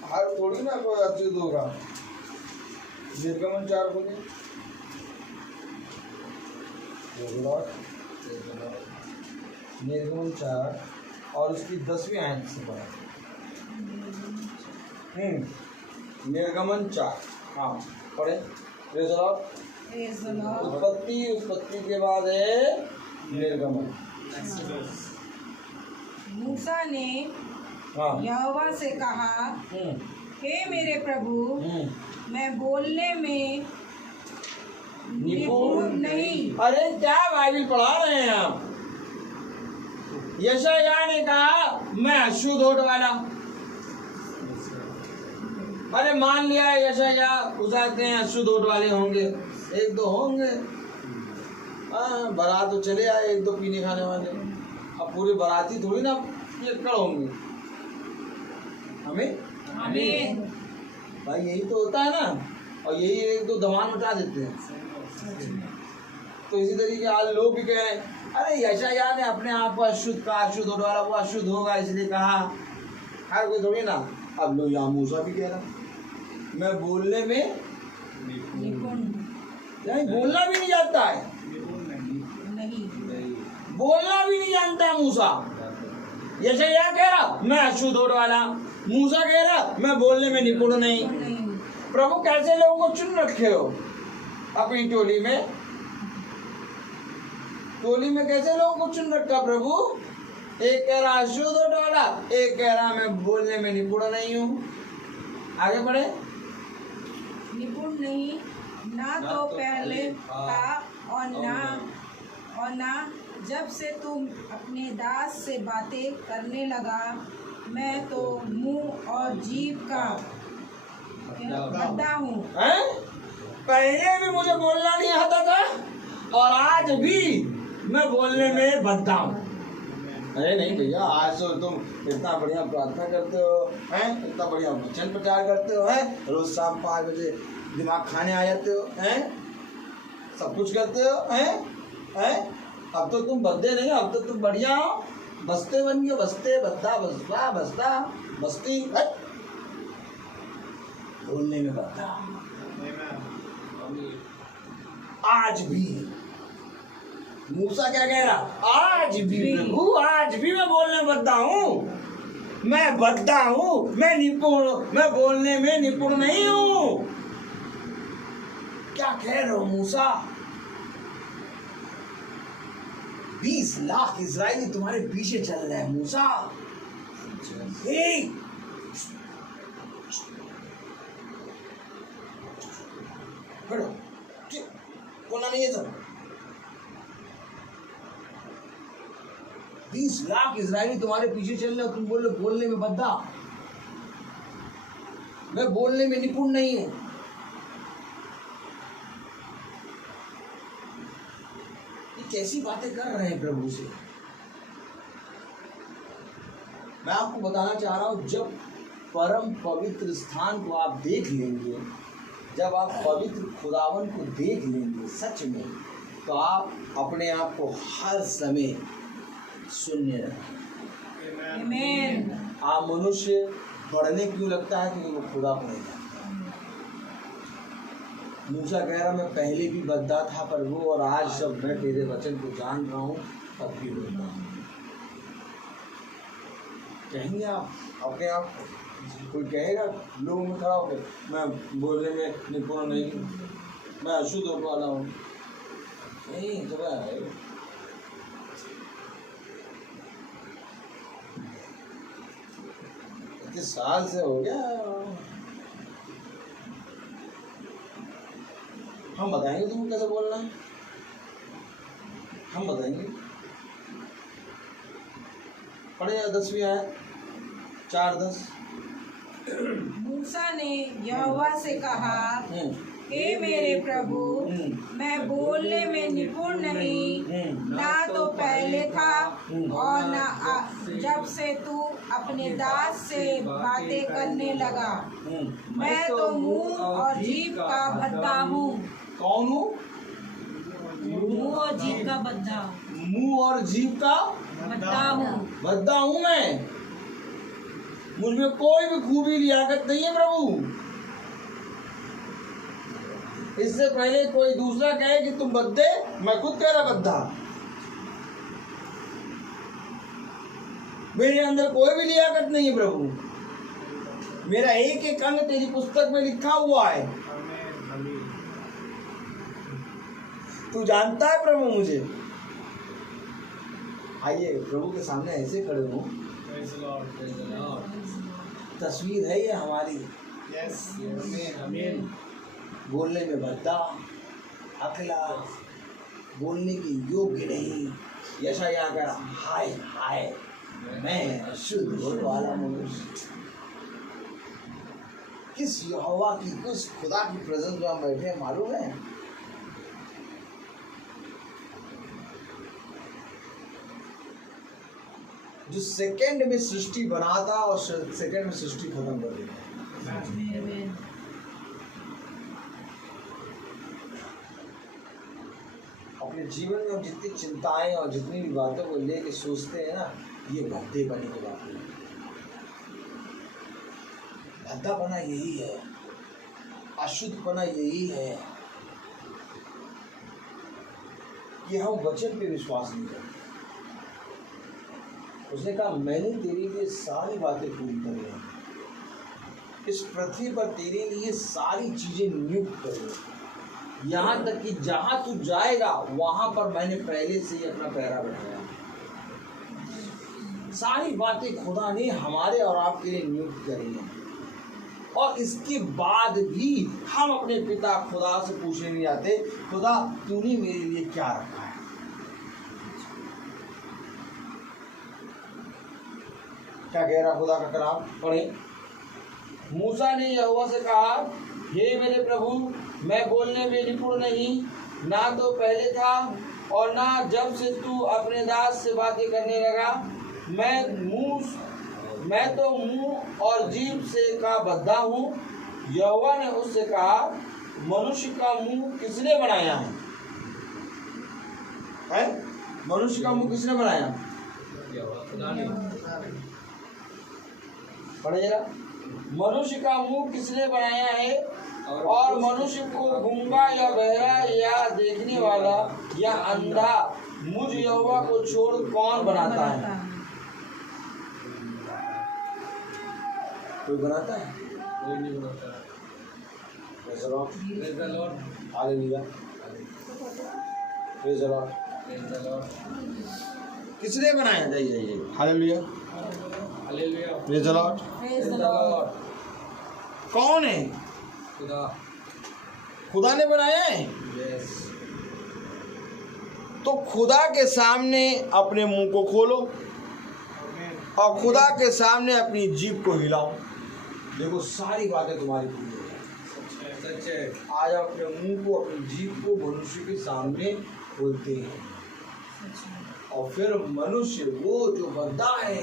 हर थोड़ी ना कोई अशुद्ध होगा। निर्गमन 4 बोले, निर्गमन 4 और उसकी 10वीं आयत से पढ़ा। निर्गमन 4, हाँ पढ़े। उत्पत्ति के बाद है निर्गमन। मूसा ने हाँ यहोवा से कहा, हे मेरे प्रभु, मैं बोलने में निपुण नहीं। अरे क्या बाइबल पढ़ा रहे हैं आप? यशायाह ने कहा मैं अशुद्ध होने वाला। अरे मान लिया यशायाह उजाते हैं अशुद्ध होने वाले होंगे, एक दो होंगे, हाँ बारात तो चले आए एक दो पीने खाने वाले। अब पूरे बाराती थोड़ी ना पियक्कड़ होंगे। हमें भाई यही तो होता है ना, और यही एक दो धमाल मचा देते हैं। तो इसी तरीके आज लोग भी कह रहे हैं अरे यशायाह ने अपने आप को अशुद्ध कहा, अशुद्ध होने वाला, वो अशुद्ध होगा इसलिए कहा। हर कोई थोड़ी ना। अब लोग यहाँ मूसा भी कह रहा मैं बोलने में निपुण नहीं, बोलना भी नहीं जानता है, नहीं। बोलना भी नहीं जानता है मूसा। यशायाह कह रहा मैं अशुद्ध होने वाला, मूसा कह रहा मैं बोलने में निपुण नहीं। प्रभु कैसे लोगों को चुन रखे हो अपनी टोली में? टोली में कैसे लोगों को चुन रखा प्रभु? एक कह रहा अशुद्ध होने वाला, एक कह रहा मैं बोलने में निपुण नहीं हूँ। आगे बढ़े। निपुण नहीं, ना तो पहले था और ना जब से तुम अपने दास से बातें करने लगा। मैं तो मुंह और जीभ का गड्ढा हूँ। पहले भी मुझे बोलना नहीं आता था और आज भी मैं बोलने में बद्दा हूँ। अरे नहीं भैया, आज तो तुम इतना बढ़िया प्रार्थना करते हो हैं, इतना बढ़िया वचन प्रचार करते हो हैं, रोज शाम 5 बजे दिमाग खाने आ जाते हो हैं, सब कुछ करते हो हैं। अब तो तुम बद्दे नहीं, अब तो तुम बढ़िया हो, बस्ते बन गए, बस्ते बद्दा बस्ता बस्ता बस्ती, बोलने में बद्दा। आज भी मूसा क्या कह रहा? आज भी प्रभु, आज भी मैं बोलने बद्दा हूँ, मैं बद्दा हूँ, मैं निपुण, मैं बोलने में निपुण नहीं हूँ। क्या कह रहे हो मूसा? 20 लाख इजरायली तुम्हारे पीछे चल रहे हैं मूसा, बोलना नहीं है सब। 20 लाख इजरायली तुम्हारे पीछे चल रहे हो, तुम बोल रहे बोलने में बद्दा, मैं बोलने में निपुण नहीं हूं। ये कैसी बातें कर रहे हैं प्रभु से। मैं आपको बताना चाह रहा हूं, जब परम पवित्र स्थान को आप देख लेंगे, जब आप पवित्र खुदावन को देख लेंगे सच में, तो आप अपने आप को हर समय शून्य रखें। आमीन। आप मनुष्य बढ़ने क्यों लगता है? क्योंकि वो खुदा को नहीं जानता। मूसा कह रहा मैं पहले भी बद्दा था प्रभु, और आज जब मैं तेरे वचन को जान रहा हूँ तब भी बद्दा हूँ। कहेंगे आप अपने आप को? कोई कहेगा लोगों में खड़ा होकर मैं बोलने में निपुण नहीं, मैं अशुद्ध होने वाला हूँ? नहीं तो है। इतने साल से हो गया, हम बताएंगे तुमको कैसे बोलना है, हम बताएंगे। पढ़े 10वीं आयत 4:10। मूसा ने यहोवा से कहा, हे मेरे प्रभु, मैं बोलने में निपुण नहीं, ना तो पहले था और ना जब से तू अपने दास से बातें करने लगा। मैं तो मुंह और जीभ का भद्दा हूँ। कौन हूँ? मुंह और जीभ का भद्दा। मुंह और जीभ का भद्दा हूँ। भद्दा हूँ मैं। मुझमें कोई भी खूबी लियाकत नहीं है प्रभु। इससे पहले कोई दूसरा कहे कि तुम बद्दे, मैं खुद कह रहा बद्दा। मेरे अंदर कोई भी लियाकत नहीं है प्रभु। मेरा एक एक अंग तेरी पुस्तक में लिखा हुआ है। तू जानता है प्रभु मुझे। आइए प्रभु के सामने ऐसे खड़े हो। तस्वीर है ये हमारी। बोलने में भद्दा, अकेला, बोलने के योग्य नहीं। यशायाह कह रहा हाय हाय मैं अशुद्ध होने वाला मनुष्य। किस यहोवा की, किस खुदा की प्रेजेंस में हम बैठे हैं मालूम है? जो सेकंड में सृष्टि बनाता और सेकंड में सृष्टि खत्म कर देता। अपने जीवन में हम जितनी चिंताएं और जितनी भी बातों को लेके सोचते हैं ना, ये भद्दे बने की बात है। भद्दा बना यही है, अशुद्ध बना यही है कि हम वचन पे विश्वास नहीं करते। उसने कहा मैंने तेरे लिए सारी बातें पूरी करी हैं, इस पृथ्वी पर तेरे लिए सारी चीजें नियुक्त करी, यहाँ तक कि जहाँ तू जाएगा वहां पर मैंने पहले से ही अपना पहरा बैठाया। सारी बातें खुदा ने हमारे और आपके लिए नियुक्त करी हैं, और इसके बाद भी हम अपने पिता खुदा से पूछने नहीं जाते खुदा तूने मेरे लिए क्या रखा है। क्या कह रहा खुदा का कलाम? पढ़े। मूसा ने यहोवा से कहा हे मेरे प्रभु, मैं बोलने में निपुण नहीं, ना तो पहले था और ना जब से तू अपने दास से बातें करने लगा। मैं तो मुंह और जीभ से का बद्धा हूँ। यहोवा ने उससे कहा मनुष्य का मुंह किसने बनाया है? मनुष्य का मुंह किसने बनाया? पढ़े जरा। मनुष्य का मुंह किसने बनाया है, और मनुष्य को गूंगा या बहरा या देखने वाला या अंधा मुझ यहोवा को छोड़ कौन बनाता है? कोई बनाता है? कोई नहीं बनाता। Praise the Lord. Praise the Lord. Hallelujah. Praise the Lord. Praise the Lord. किसने बनाया? जाइए hallelujah. Hallelujah. Praise the Lord. Praise the Lord. कौन है? खुदा। खुदा ने बनाया है। यस। तो खुदा के सामने अपने मुंह को खोलो और खुदा के सामने अपनी जीभ को हिलाओ। देखो सारी बातें तुम्हारी पूरी हो जाएंगी। सच है। आज अपने मुंह को अपनी जीभ को मनुष्य के सामने खोलते हैं और फिर मनुष्य वो जो बद्दा है,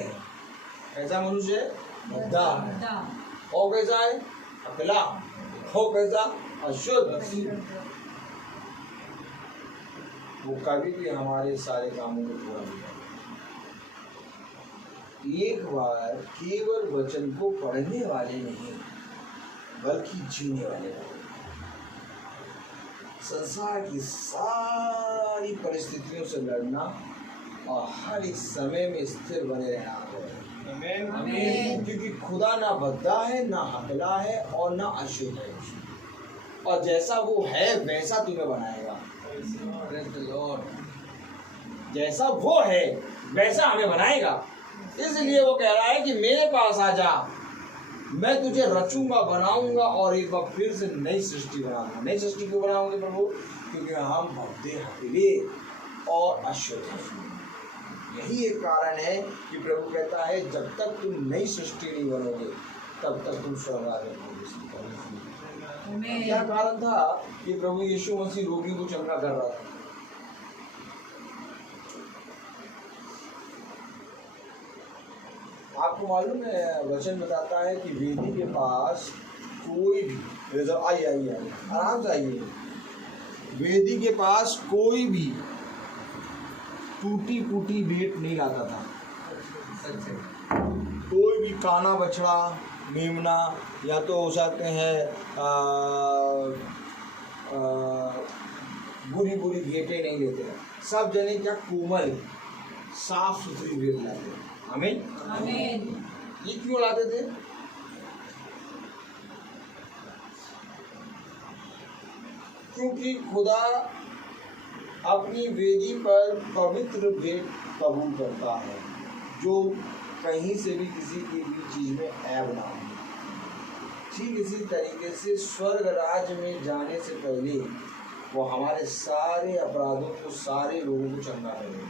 कैसा मनुष्य है? बद्दा है। हो कैसा है? अकेला। हो कैसा? अशुद्ध। वो कभी भी हमारे सारे कामों को पूरा नहीं करता। एक बार केवल वचन को पढ़ने वाले नहीं बल्कि जीने वाले हैं। संसार की सारी परिस्थितियों से लड़ना और हर एक समय में स्थिर बने रहना है। आमीन। क्योंकि खुदा ना बद्दा है, ना हकला है और ना अशुद्ध है, और जैसा वो है वैसा तुम्हें बनाएगा। Praise the Lord. जैसा वो है वैसा हमें बनाएगा। इसलिए वो कह रहा है कि मेरे पास आ जा, मैं तुझे रचूंगा, बनाऊंगा और एक बार फिर से नई सृष्टि बनाऊंगा। नई सृष्टि क्यों बनाओगे प्रभु? क्योंकि हम भद्दे, हकले और अशुद्ध हैं। यही एक कारण है कि प्रभु कहता है जब तक तुम नई सृष्टि नहीं बनोगे तब तक तुम स्वर्ग आ जाओगे। क्या कारण था कि प्रभु यीशु मसीह रोगी को चंगा कर रहा था? आपको मालूम है वचन बताता है कि वेदी के पास कोई भी, आइए आराम से आइए, वेदी के पास कोई भी टूटी फूटी भेंट नहीं लाता था। सच है। कोई भी काना बछड़ा, मेमना या तो हो सकते हैं बुरी बुरी भेंटें नहीं लेते हैं। सब जने क्या कोमल साफ सुथरी भेंट लाते हैं। आमीन। आमीन। ये क्यों लाते थे? क्योंकि खुदा अपनी वेदी पर पवित्र भेंट कबूल करता है जो कहीं से भी किसी की भी चीज में ऐब ना हो। ठीक इसी तरीके से स्वर्ग राज्य में जाने से पहले वो हमारे सारे अपराधों को, सारे लोगों को चंगा करेगा।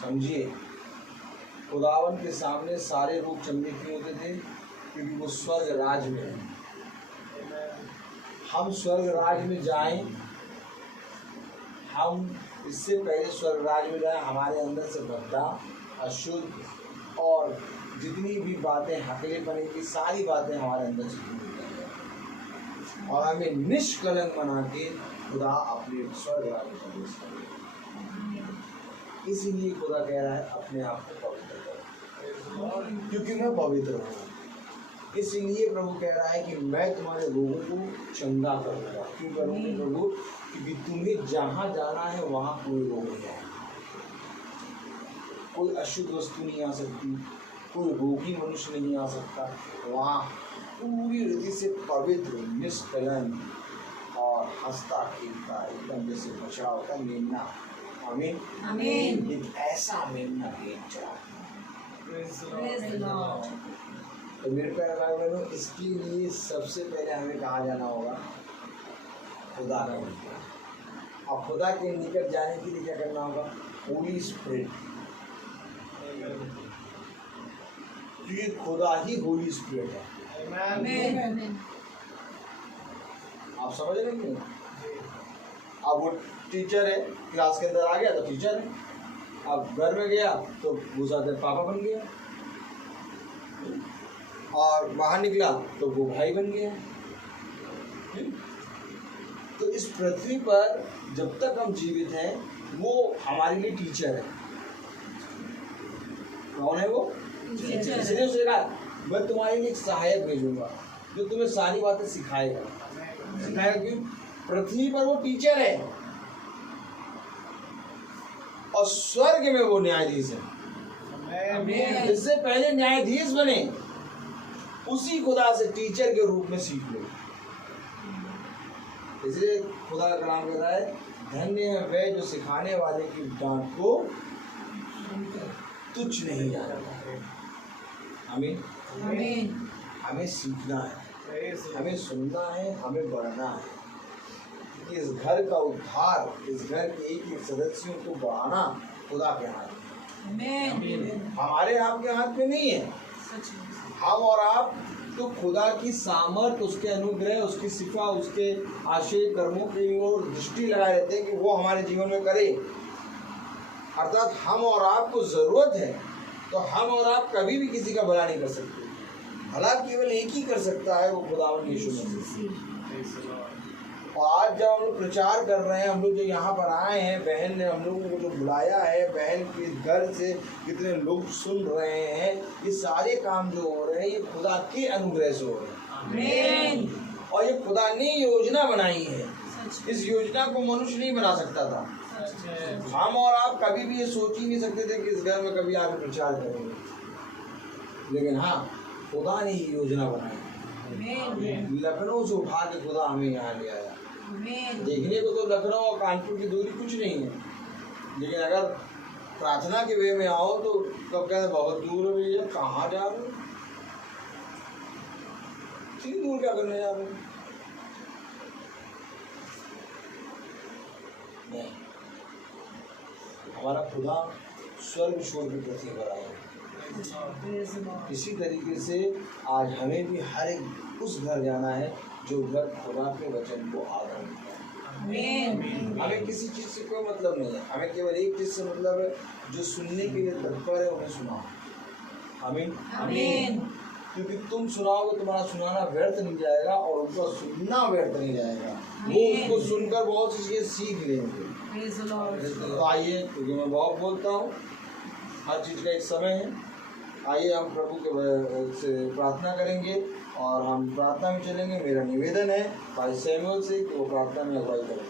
समझिए, खुदावन के सामने सारे लोग चंगे क्यों होते थे? क्योंकि वो स्वर्ग राज्य में है। हम स्वर्ग राज्य में जाएं, हम इससे पहले स्वर्ग राज्य में जाएं, हमारे अंदर से भद्दा, अशुद्ध और जितनी भी बातें हकलेपने की सारी बातें हमारे अंदर से दूर हो जाएं और हमें निष्कलंक बना के खुदा अपने स्वर्ग राज्य में प्रवेश करेगा। इसीलिए खुदा कह रहा है अपने आप को पवित्र करो, क्योंकि मैं पवित्र हूँ। इसीलिए प्रभु कह रहा है कि मैं तुम्हारे रोगों को चंगा करूँगा। क्यों करूँगा प्रभु? क्योंकि तुम्हें जहाँ जाना है वहाँ कोई रोग नहीं है, कोई अशुद्ध वस्तु नहीं आ सकती, कोई रोगी मनुष्य नहीं आ सकता। वहाँ पूरी रीति से पवित्र, निष्कलंक और हंसता खेलता एकदम जैसे बछड़ा होता मेमना। आमीन। आमीन। एक ऐसा मेमना भेंट चढ़ा। Praise the Lord. तो मेरे प्यारे भाई बहनों, इसके लिए सबसे पहले हमें कहाँ जाना होगा? खुदा का निकट। और खुदा के निकट जाने के लिए क्या करना होगा? होली स्पिरिट। क्योंकि खुदा ही होली स्पिरिट है। आमीन। आप समझ रहे हैं? अब वो टीचर है, क्लास के अंदर आ गया तो टीचर है, अब घर में गया तो गुस्सा पापा बन गया, और बाहर निकला तो वो भाई बन गया। तो इस पृथ्वी पर जब तक हम जीवित हैं वो हमारे लिए टीचर है। कौन है वो? टीचर। इसलिए उसने कहा मैं तुम्हारे लिए एक सहायक भेजूंगा जो तुम्हें सारी बातें सिखाएगा। क्यों? पृथ्वी पर वो टीचर है और स्वर्ग में वो न्यायाधीश है। इससे पहले न्यायाधीश बने, उसी खुदा से टीचर के रूप में सीख लो। इसलिए खुदा का कलाम कहता है धन्य है वह जो सिखाने वाले की डांट को तुच्छ नहीं जानता। हमें आमीन हमें सीखना है, हमें सुनना है, हमें बढ़ना है। कि इस घर का उद्धार, इस घर के एक एक सदस्यों को बढ़ाना खुदा के हाथ में, आमीन हमारे आपके हाथ में नहीं है। हम और आप तो खुदा की सामर्थ, उसके अनुग्रह, उसकी सिफा, उसके आशय कर्मों की ओर दृष्टि लगाए रहते हैं कि वो हमारे जीवन में करे। अर्थात हम और आपको जरूरत है, तो हम और आप कभी भी किसी का भला नहीं कर सकते। भला केवल एक ही कर सकता है, वो खुदावंद यीशु मसीह। और आज जब हम लोग प्रचार कर रहे हैं, हम लोग जो यहाँ पर आए हैं, बहन ने हम लोगों को जो बुलाया है, बहन के घर से कितने लोग सुन रहे हैं, ये सारे काम जो हो रहे हैं ये खुदा के अनुग्रह से हो रहे हैं। और ये खुदा ने योजना बनाई है। इस योजना को मनुष्य नहीं बना सकता था। हम और आप कभी भी ये सोच ही नहीं सकते थे कि इस घर में कभी आगे प्रचार करेंगे, लेकिन हाँ, खुदा ने ये योजना बनाई। लखनऊ से उठा के खुदा हमें यहाँ ले आया। देखने को तो लखनऊ और कानपुर की दूरी कुछ नहीं है, लेकिन अगर प्रार्थना के वे में आओ तो कब कहते बहुत दूर है भैया, कहाँ जा रहे हो, इतनी दूर क्या करने जा रहे हो? नहीं, हमारा खुदा स्वर्ग छोड़ के पृथ्वी पर आया। इसी तरीके से आज हमें भी हर एक उस घर जाना है जो घर खुदा के वचन को आदर करता है। हमें किसी चीज़ से कोई मतलब नहीं है, हमें केवल एक चीज़ से मतलब है, जो सुनने के लिए तत्पर है उन्हें सुनाओ। आमीन। क्योंकि तुम सुनाओगे, तुम्हारा सुनाना व्यर्थ नहीं जाएगा और उनका सुनना व्यर्थ नहीं जाएगा। वो उसको सुनकर बहुत सी चीज़ें सीख लेंगे। तो आइए, क्योंकि मैं बहुत बोलता हूँ, हर चीज़ का एक समय है। आइए हम प्रभु के से प्रार्थना करेंगे और हम प्रार्थना में चलेंगे। मेरा निवेदन है भाई सैमुअल से कि वो प्रार्थना में अगुवाई करें।